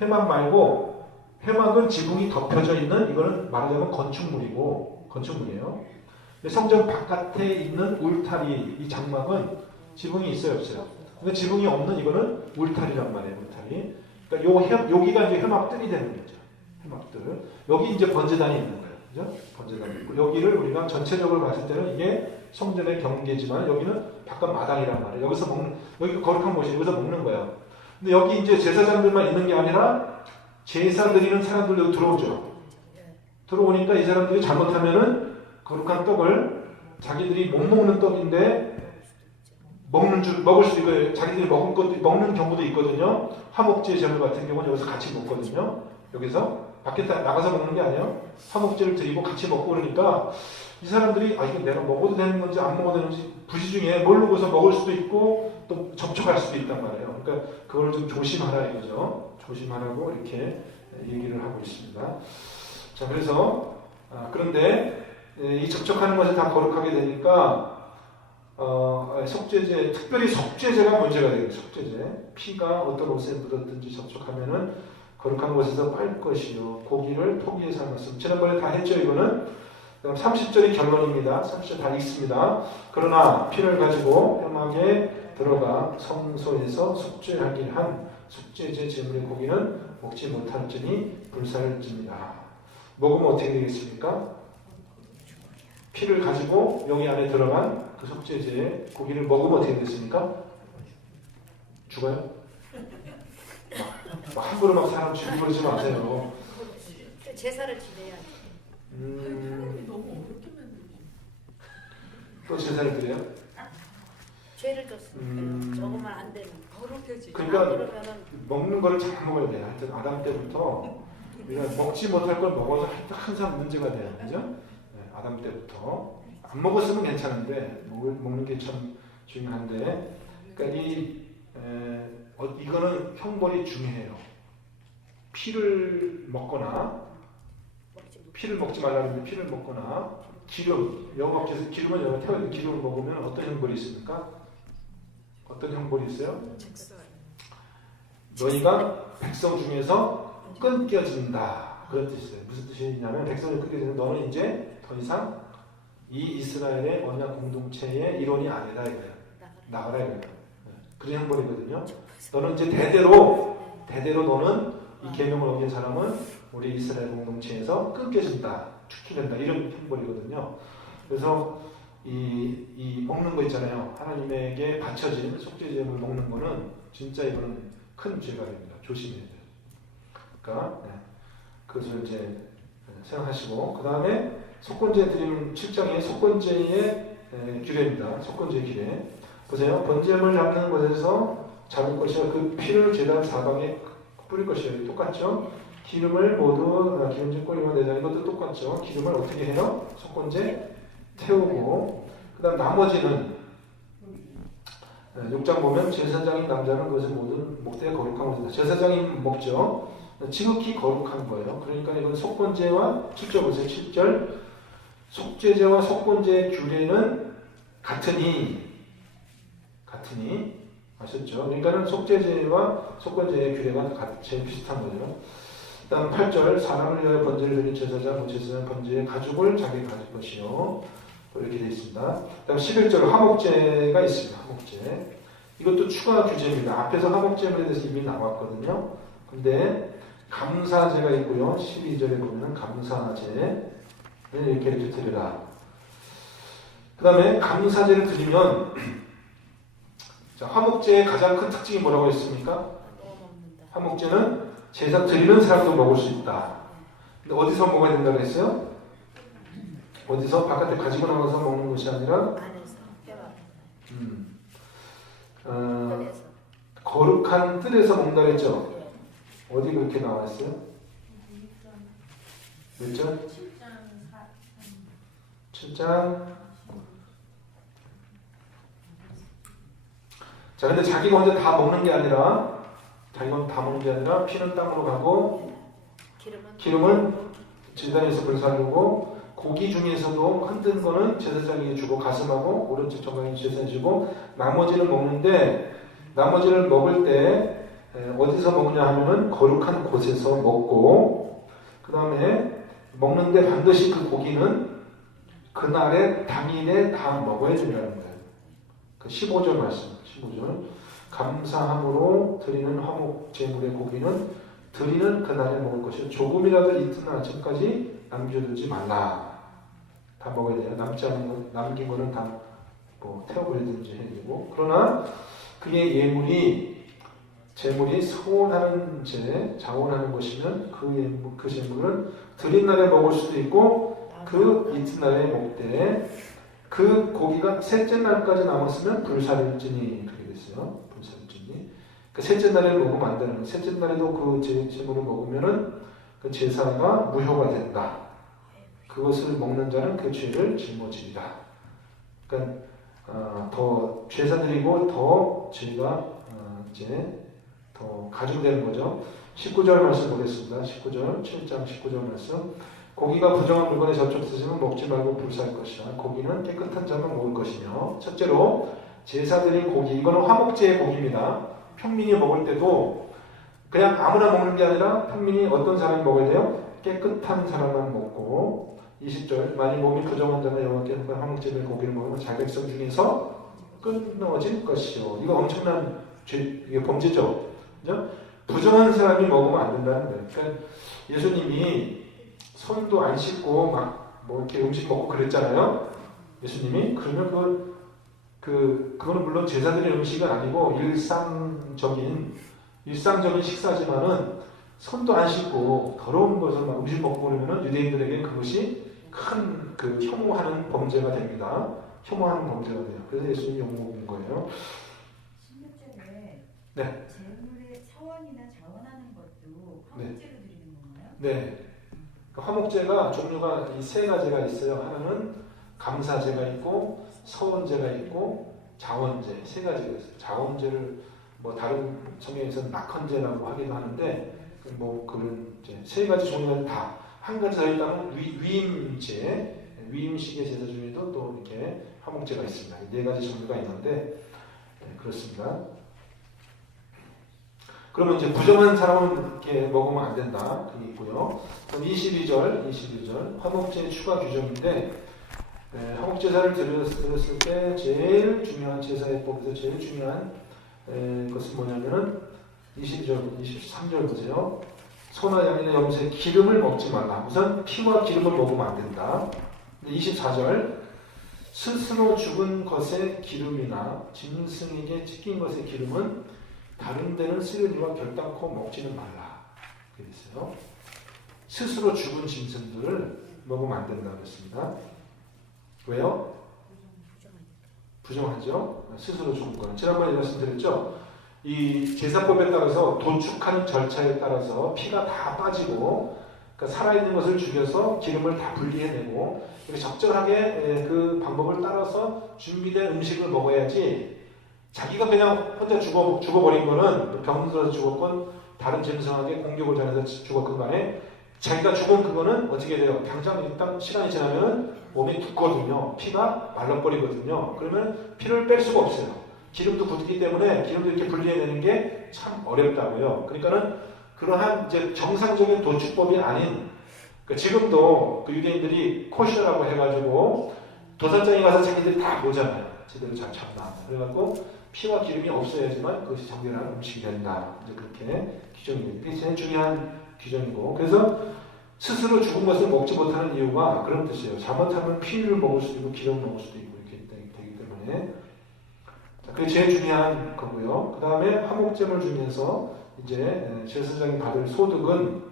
회막 말고 회막은 지붕이 덮여져 있는 이거는 말하자면 건축물이에요. 성전 바깥에 있는 울타리 이 장막은 지붕이 있어요 없어요? 근데 지붕이 없는 이거는 울타리란 말이에요. 울타리. 그러니까 여기가 이제 회막들이 되는 거죠. 회막들. 여기 이제 번제단이 있는 거예요. 그죠? 번제단이 있고 여기를 우리가 전체적으로 봤을 때는 이게 성전의 경계지만 여기는 바깥 마당이란 말이에요. 여기 거룩한 곳이 여기서 먹는 거예요. 근데 여기 이제 제사장들만 있는 게 아니라 제사 드리는 사람들도 들어오죠. 들어오니까 이 사람들이 잘못하면은 거룩한 떡을 자기들이 못 먹는 떡인데 먹을 수 있고 자기들이 먹는 경우도 있거든요. 화목제 제물 같은 경우는 여기서 같이 먹거든요. 여기서 밖에 나가서 먹는 게 아니에요. 화목제를 드리고 같이 먹고 그러니까 이 사람들이 아 이거 내가 먹어도 되는 건지 안 먹어도 되는지 부지중에 모르고서 먹을 수도 있고 또 접촉할 수도 있단 말이에요. 그러니까 그걸 좀 조심하라 이거죠. 조심하라고 이렇게 얘기를 하고 있습니다. 자, 그래서 그런데 이 접촉하는 것이 다 거룩하게 되니까 속죄제, 특별히 속죄제가 문제가 되겠죠. 속죄제. 피가 어떤 옷에 묻었든지 접촉하면은 거룩한 곳에서 빨 것이요. 고기를 포기해 삶았음. 지난번에 다 했죠, 이거는. 그다음 30절이 결론입니다. 30절 다 읽습니다. 그러나 피를 가지고 뼈막에 들어가 성소에서 속죄하게 한 속죄제 제물의 고기는 먹지 못할지니 불살지니라. 먹으면 어떻게 되겠습니까? 피를 가지고 여기 안에 들어간 그 속죄제 고기를 먹으면 어떻게 됐습니까? 죽어요? 함부로 막 사람 죽이고 그러지 마세요. 제사를 지내야지. 사람이 너무 어렵게 만들지. 또 제사를 드려요? 죄를 졌으니까 적으면 안 되는. 거룩해지죠. 그러니까 그러면은 먹는 거를 잘 먹어야 돼요. 하여튼 아담 때부터 우리가 먹지 못할 걸 먹어서 항상 문제가 돼요. 그죠? 네, 아담 때부터 안 먹었으면 괜찮은데 먹는 게 참 중요한데 그러니까 이거는 형벌이 중요해요. 피를 먹거나 피를 먹지 말라는데 피를 먹거나 기름, 영업제에서 기름은 여러 태워진 기름을 먹으면 어떤 형벌이 있습니까? 어떤 형벌이 있어요? 직설. 너희가 백성 중에서 끊겨진다. 그런 뜻이에요. 무슨 뜻이냐면 백성이 끊겨지는 너는 이제 더 이상 이 이스라엘의 언약 공동체의 일원이 아니다 이거예요. 나가라 이거예요. 그런 형벌이거든요. 너는 이제 대대로 너는 이 계명을 어긴 사람은 우리 이스라엘 공동체에서 끊겨진다, 축출된다 이런 형벌이거든요. 그래서 이 먹는 거 있잖아요. 하나님에게 바쳐진 속죄제물 먹는 거는 진짜 이거는 큰 죄가 됩니다. 조심해야 돼요. 그러니까 그것을 이제 생각하시고 그 다음에 속건제 드리는 7장의 속건제의 규례입니다. 속건제의 규례. 보세요. 번제물 잡는 곳에서 잡을 것이요 그 피를 제단 사방에 뿌릴 것이요 똑같죠. 기름을 모두 기름진 꼬리와 내장 이것도 똑같죠. 기름을 어떻게 해요? 속건제 태우고 그 다음 나머지는 6장 보면 제사장인 남자는 그것을 모든 목대에 거룩한 것이다. 제사장이 먹죠. 지극히 거룩한 거예요. 그러니까 이건 속건제와 7절 보세요. 7절 속죄제와 속건제의 규례는 같으니 아셨죠? 그러니까는 속죄제와 속건제의 규례가 제일 비슷한 거죠. 다음 8절 사람을 위하여 번제를 드린 제사장 제사장 번제의 가죽을 자기 가질 것이요 이렇게 되어 있습니다. 다음 11절 화목제가 있습니다. 화목제 이것도 추가 규제입니다. 앞에서 화목제물에 대해서 이미 나왔거든요. 근데 감사제가 있고요. 12절에 보면 감사제를 이렇게 드리라. 그 다음에 감사제를 드리면 자, 화목제의 가장 큰 특징이 뭐라고 했습니까? 화목제는 제사 드리는 사람도 먹을 수 있다. 근데 어디서 먹어야 된다고 했어요? 어디서? 바깥에 가지고 나가서 먹는 것이 아니라 안에서 거룩한 뜰에서 먹는다고 했죠? 어디 그렇게 나왔어요? 몇 절? 7장 자, 근데 자기가 혼자 다 먹는 게 아니라 피는 땅으로 가고 기름은 제단에서 불사르고 고기 중에서도 흔든 거는 제사장에게 주고 가슴하고 오른쪽 정강이 제사장에 주고 나머지를 먹는데 나머지를 먹을 때 어디서 먹냐 하면은 거룩한 곳에서 먹고 그 다음에 먹는데 반드시 그 고기는 그날의 당일에 다 먹어야 된다는 거예요. 그 15절 말씀 15절 감사함으로 드리는 화목 제물의 고기는 드리는 그날에 먹을 것이요 조금이라도 이튿날 아침까지 남겨두지 말라. 다 먹어야 돼요. 남긴 거는 다 뭐 태워버리든지 해야 되고 그러나 그의 제물이 서원하는 자원하는 것이면 그 제물은 드린 날에 먹을 수도 있고 그 이튿날에 먹되 그 고기가 셋째 날까지 남았으면 불살일지니 그렇게 됐어요. 불살일지니 그 셋째 날에 먹으면 안 되는 거예요. 셋째 날에도 그 제물을 먹으면은 그 제사가 무효가 된다. 그것을 먹는 자는 그 죄를 짊어지리라. 그러니까 더 제사 드리고 더 죄가 이제 더 가중되는 거죠. 19절 말씀 보겠습니다. 19절 7장 19절 말씀. 고기가 부정한 물건에 접촉되시면 먹지 말고 불사할 것이라. 고기는 깨끗한 자만 먹을 것이며. 첫째로 제사 드린 고기, 이거는 화목제의 고기입니다. 평민이 먹을 때도 그냥 아무나 먹는 게 아니라 평민이 어떤 사람이 먹어야 돼요? 깨끗한 사람만 먹고. 20절 만일 몸이 부정한 자가 여호와께 화목제의 고기를 먹으면 자백성 중에서 끊어질 것이요. 이거 엄청난 이게 범죄죠. 그죠? 부정한 사람이 먹으면 안 된다는 거예요. 그러니까 예수님이 손도 안 씻고 막 뭐 이렇게 음식 먹고 그랬잖아요. 예수님이. 그러면 그거는 물론 제사드린 음식은 아니고 일상적인 식사지만은 손도 안 씻고 더러운 것을 막 음식 먹고 그러면은 유대인들에게 그것이 큰 혐오하는 범죄가 됩니다. 혐오하는 범죄가 돼요. 그래서 예수님이 욕먹은 거예요. 16절에 네. 재물의 서원이나 자원하는 것도 화목제로 드리는 건가요? 네. 화목제가 종류가 이 세 가지가 있어요. 하나는 감사제가 있고 서원제가 있고 자원제 세 가지가 있어요. 자원제를 뭐 다른 성경에서는 낙헌제라고 하기도 하는데 뭐 그런 이제 세 가지 종류가 다 한 가지 더 있다면 위임제, 위임식의 제사 중에도 또 이렇게 화목제가 있습니다. 네 가지 종류가 있는데 네, 그렇습니다. 그러면 이제 부정한 사람은 이렇게 먹으면 안 된다. 그게 있고요. 그럼 22절 화목제의 추가 규정인데 화목제사를 드렸을 때 제일 중요한 제사의 법에서 제일 중요한 것은 뭐냐면은 22절, 23절 보세요. 소나 양이나 염소의 기름을 먹지 말라. 우선 피와 기름을 먹으면 안 된다. 24절 스스로 죽은 것의 기름이나 짐승에게 찢긴 것의 기름은 다른 데는 쓰려니와 결단코 먹지는 말라. 그렇게 있어요. 스스로 죽은 짐승들을 먹으면 안 된다고 했습니다. 왜요? 부정하죠. 스스로 죽은 거는. 지난번에 말씀드렸죠. 이 제사법에 따라서 도축하는 절차에 따라서 피가 다 빠지고 그러니까 살아있는 것을 죽여서 기름을 다 분리해내고 적절하게 그 방법을 따라서 준비된 음식을 먹어야지 자기가 그냥 혼자 죽어버린 거는 병 들어서 죽었건 다른 짐승에게 공격을 당해서 죽었건 간에 자기가 죽은 그거는 어떻게 돼요? 당장 일단 시간이 지나면 몸이 붓거든요. 피가 말라버리거든요. 그러면 피를 뺄 수가 없어요. 기름도 굳기 때문에 기름도 이렇게 분리해내는 게 참 어렵다고요. 그러니까는 그러한 이제 정상적인 도축법이 아닌 그러니까 지금도 그 유대인들이 코셔라고 해가지고 도살장에 가서 자기들이 다 보잖아요. 제대로 잘 잡나. 그래갖고 피와 기름이 없어야지만 그것이 정결한 음식이 된다. 이제 그렇게 규정입니다. 이게 제일 중요한 규정이고 그래서 스스로 죽은 것을 먹지 못하는 이유가 그런 뜻이에요. 잘못하면 피를 먹을 수도 있고 기름을 먹을 수도 있고 이렇게 되기 때문에 그게 제일 중요한 거고요. 그 다음에 화목제물 중에서 이제 제사장이 받을 소득은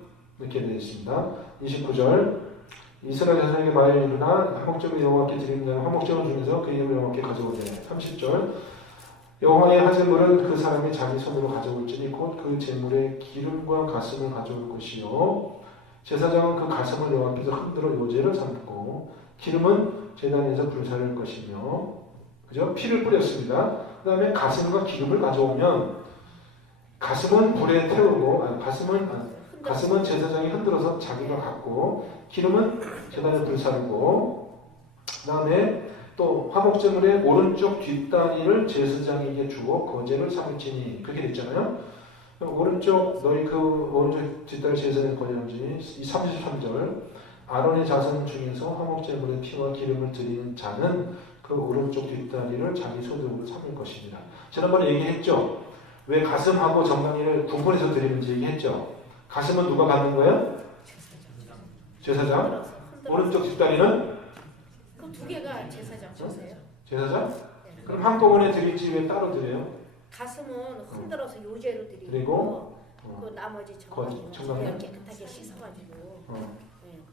이렇게 되어 있습니다. 29절 이스라엘 자손에게 말하여 이르나 화목제물 여호와께 드리는 자는 화목제물 중에서 그 이름을 여호와께 가져오되 30절 여호와의 화제물은 그 사람이 자기 손으로 가져올지니 곧 그 제물의 기름과 가슴을 가져올 것이요 제사장은 그 가슴을 여호와께서 흔들어 요제를 삼고 기름은 제단에서 불사를 것이며 그죠? 피를 뿌렸습니다. 그 다음에 가슴과 기름을 가져오면 가슴은 불에 태우고 가슴은 제사장이 흔들어서 자기가 갖고 기름은 제단에 불사르고 그 다음에 또 화목제물의 오른쪽 뒷다리를 제사장에게 주어 거제를 삼을지니 그렇게 됐잖아요. 오른쪽 너희 그 오른쪽 뒷다리 제사장의 거제는지 33절 아론의 자손 중에서 화목제물의 피와 기름을 드리는 자는 그 오른쪽 뒷다리를 자기 소득으로 삼을 것입니다. 지난번에 얘기했죠. 왜 가슴하고 정강이를 구분해서 드리는지 얘기했죠. 가슴은 누가 갖는 거예요? 제사장. 오른쪽 뒷다리는? 그 두 개가 제사장 거세요. 제사장? 네. 그럼 한꺼번에 드리지 왜 따로 드려요? 가슴은 흔들어서 요제로 드리고 그리고 그 나머지 정강이? 정강이 깨끗하게 씻어가지고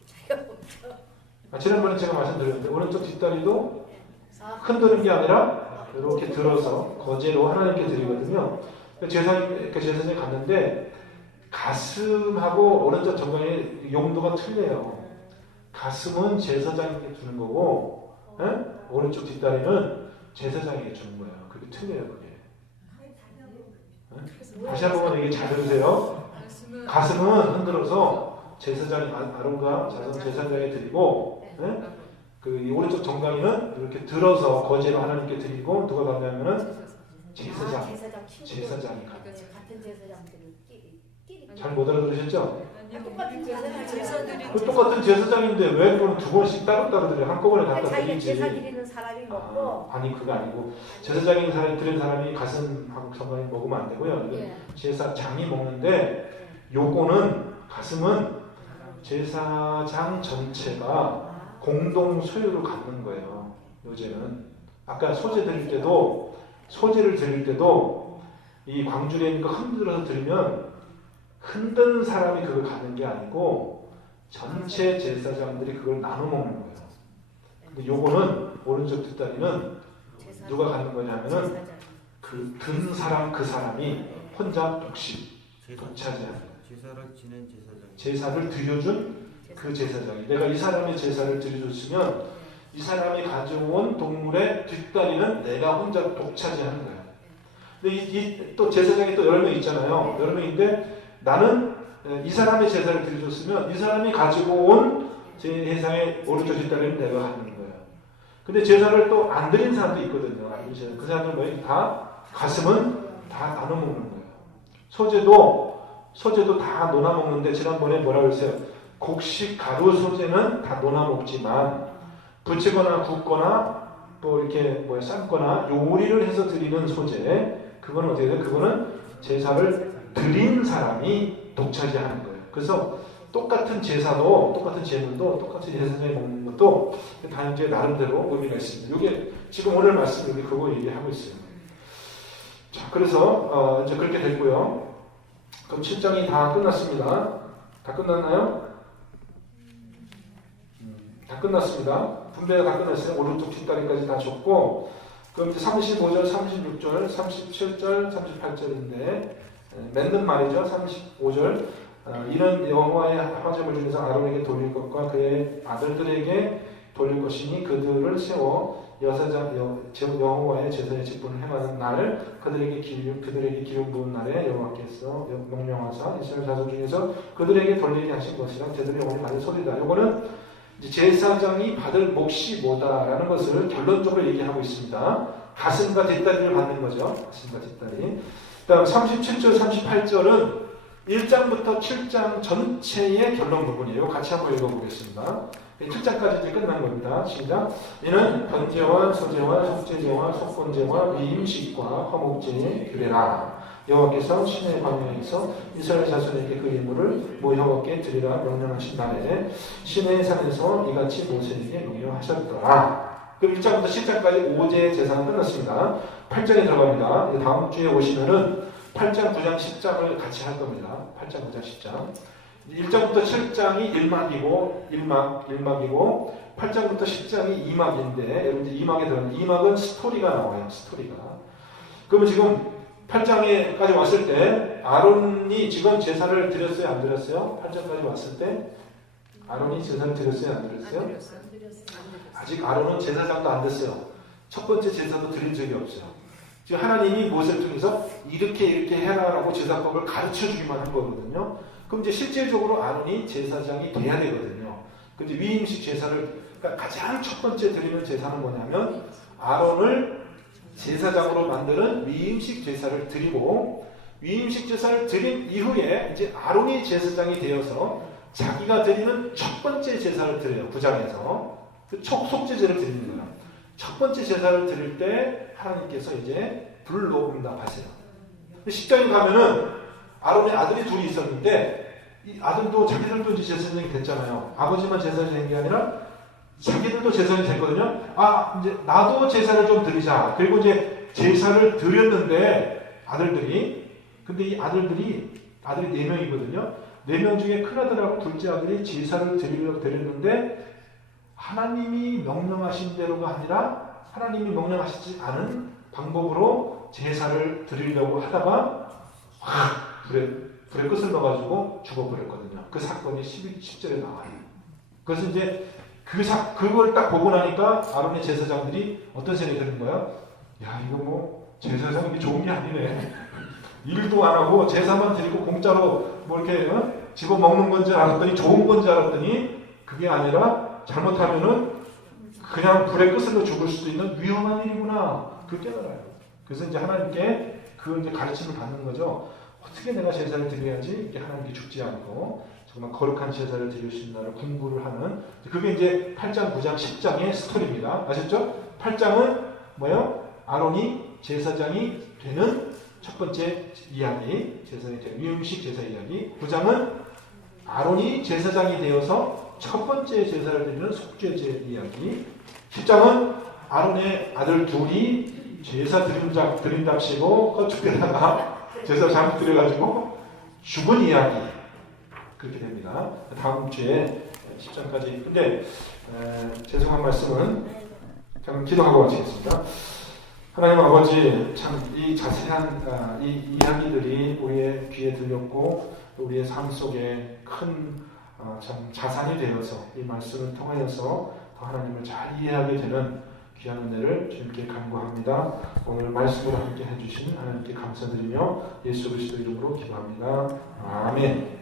자기가 먹죠. 지난번에 제가 말씀드렸는데 오른쪽 뒷다리도 아, 흔드는 게 아니라 이렇게 들어서 거제로 하나님께 드리거든요. 제사장이 갔는데 가슴하고 오른쪽 정강이 용도가 틀려요. 가슴은 제사장에게 주는 거고, 오른쪽 뒷다리는 제사장에게 주는 거예요. 그게 틀려요, 그게. 다시 한 번만 얘기 잘 들으세요. 가슴은 흔들어서 제사장이 아론과 자손 제사장에 드리고, 이 오른쪽 정강이는 이렇게 들어서 거제로 하나님께 드리고, 누가 가냐면은 제사장. 제사장이 가. 같은 제사장들이 잘 못 알아들으셨죠? 똑같은 제사들이 그 똑같은 제사장인데 왜 그럼 두 번씩 따로따로 드려? 한꺼번에 갖다 자기가 드리지. 제사 드리는 사람이 먹고 아니 그거 아니고 제사장인 사람이 드린 사람이 가슴하고 정강이 먹으면 안 되고요. 이건 예. 제사장이 먹는데 요거는 가슴은 제사장 전체가 공동 소유를 갖는 거예요. 요새는 아까 소제를 드릴 때도 이 광주리니까 흔들어서 드리면 흔든 사람이 그걸 갖는 게 아니고 전체 제사장들이 그걸 나눠 먹는 거예요. 근데 요거는 오른쪽 뒷다리는 누가 갖는 거냐면은 그 든 사람 그 사람이 혼자 독차지하는 거예요. 제사를 지낸 제사장. 제사를 드려준 그 제사장이 내가 이 사람의 제사를 드려줬으면 이 사람이 가져온 동물의 뒷다리는 내가 혼자 독차지하는 거예요. 근데 또 제사장이 또 여러 명 있잖아요. 여러 명인데 나는 이 사람의 제사를 드려줬으면 이 사람이 가지고 온 제사의 오른쪽 뒷다리는 내가 갖는 거예요. 근데 제사를 또 안 드린 사람도 있거든요. 그 사람들 뭐예요? 다 가슴은 다 나눠 먹는 거예요. 소제도 다 논아 먹는데 지난번에 뭐라 그랬어요? 곡식 가루 소제는 다 논아 먹지만 부치거나 굽거나 또 이렇게 삶거나 요리를 해서 드리는 소제 그거는 어떻게 돼요? 그거는 제사를 드린 사람이 독차지하는 거예요. 그래서 똑같은 제사도 똑같은 제물도 똑같은 제사장이 먹는 것도 다 이제 나름대로 의미가 있습니다. 이게 지금 오늘 말씀 여기 그거 얘기하고 있어요. 자, 그래서 이제 그렇게 됐고요. 그럼 7장이 다 끝났습니다. 다 끝났나요? 다 끝났습니다. 분배가 다 끝났어요. 오른쪽 뒷다리까지 다 줬고 그럼 이제 35절, 36절, 37절, 38절인데 맺는 말이죠. 35절 이는 여호와의 화제물 중에서 아론에게 돌릴 것과 그의 아들들에게 돌릴 것이니 그들을 세워 여호와의 제사의 직분을 행하는 날 그들에게 기름 부은 날에 여호와께서 명령하사 이스라엘 자손 중에서 그들에게 돌리게 하신 것이라 제들이 오늘 받은 소리다. 이거는 제사장이 받을 몫이 뭐다라는 것을 결론적으로 얘기하고 있습니다. 가슴과 뒷다리를 받는 거죠. 가슴과 뒷다리. 다음 37절, 38절은 1장부터 7장 전체의 결론 부분이에요. 같이 한번 읽어보겠습니다. 7장까지 이제 끝난 겁니다. 시작. 이는 번제와 소제와 속제제와 속건제와 위임식과 화목제의 규례라. 여호와께서 시내 광야에서 이스라엘 자손에게 그 예물을 여호와께 드리라 명령하신 날에 시내 산에서 이같이 모세에게 명령하셨더라. 그럼 1장부터 10장까지 5제의 제사가 끝났습니다. 8장에 들어갑니다. 다음 주에 오시면은 8장, 9장, 10장을 같이 할 겁니다. 8장, 9장, 10장. 1장부터 7장이 1막이고 8장부터 10장이 2막인데 여러분들 2막에 들어가는 2막은 스토리가 나와요. 스토리가. 그러면 지금 8장에까지 왔을 때 아론이 지금 제사를 드렸어요? 안 드렸어요? 8장까지 왔을 때 아론이 제사를 드렸어요? 안 드렸어요? 아직 아론은 제사장도 안 됐어요. 첫 번째 제사도 드린 적이 없어요. 지금 하나님이 모세를 통해서 이렇게 해라라고 제사법을 가르쳐 주기만 한 거거든요. 그럼 이제 실질적으로 아론이 제사장이 돼야 되거든요. 근데 위임식 제사를 그러니까 가장 첫 번째 드리는 제사는 뭐냐면 아론을 제사장으로 만드는 위임식 제사를 드리고 위임식 제사를 드린 이후에 이제 아론이 제사장이 되어서 자기가 드리는 첫 번째 제사를 드려요. 구장에서 그 속제제를 드리는 거예요. 첫 번째 제사를 드릴 때 하나님께서 이제 불로 응답하세요. 10장에 가면은 아론의 아들이 둘이 있었는데 이 아들도 자기들도 이제 제사장이 됐잖아요. 아버지만 제사장이 된 게 아니라 자기들도 제사장이 됐거든요. 이제 나도 제사를 좀 드리자. 그리고 이제 제사를 드렸는데 근데 이 아들이 4명이거든요. 4명 중에 큰아들하고 둘째 아들이 제사를 드리려고 드렸는데 하나님이 명령하신 대로가 아니라 하나님이 명령하시지 않은 방법으로 제사를 드리려고 하다가 불에 불에 끝을 넣어가지고 죽어버렸거든요. 그 사건이 10절에 나와요. 그래서 이제 그걸 딱 보고 나니까 아론의 제사장들이 어떤 생각이 드는 거야? 야, 이거 뭐 제사장 이게 좋은 게 아니네. 일도 안 하고 제사만 드리고 공짜로 뭐 이렇게 집어먹는 건지 알았더니 좋은 건지 알았더니 그게 아니라 잘못하면은 그냥 불에 끝을 넣어 죽을 수도 있는 위험한 일이구나. 그 깨달아요. 그래서 이제 하나님께 그 이제 가르침을 받는 거죠. 어떻게 내가 제사를 드려야지 이렇게 하나님께 죽지 않고 정말 거룩한 제사를 드릴 수 있나를 공부를 하는 그게 이제 8장, 9장, 10장의 스토리입니다. 아셨죠? 8장은 뭐예요? 아론이 제사장이 되는 첫 번째 이야기, 제사장이 되는 위임식 제사 이야기. 9장은 아론이 제사장이 되어서 첫 번째 제사를 드리는 속죄제 이야기. 10장은 아론의 아들 둘이 제사 드린답시고 허축되다가 제사 잘못 드려가지고 죽은 이야기. 그렇게 됩니다. 다음 주에 10장까지. 근데 죄송한 말씀은 저는 기도하고 마치겠습니다. 하나님 아버지, 참 이 자세한 이 이야기들이 우리의 귀에 들렸고 우리의 삶 속에 큰 참 자산이 되어서 이 말씀을 통하여서 더 하나님을 잘 이해하게 되는 귀한 은혜를 주님께 간구합니다. 오늘 말씀을 함께 해주신 하나님께 감사드리며 예수 그리스도 이름으로 기도합니다. 아멘.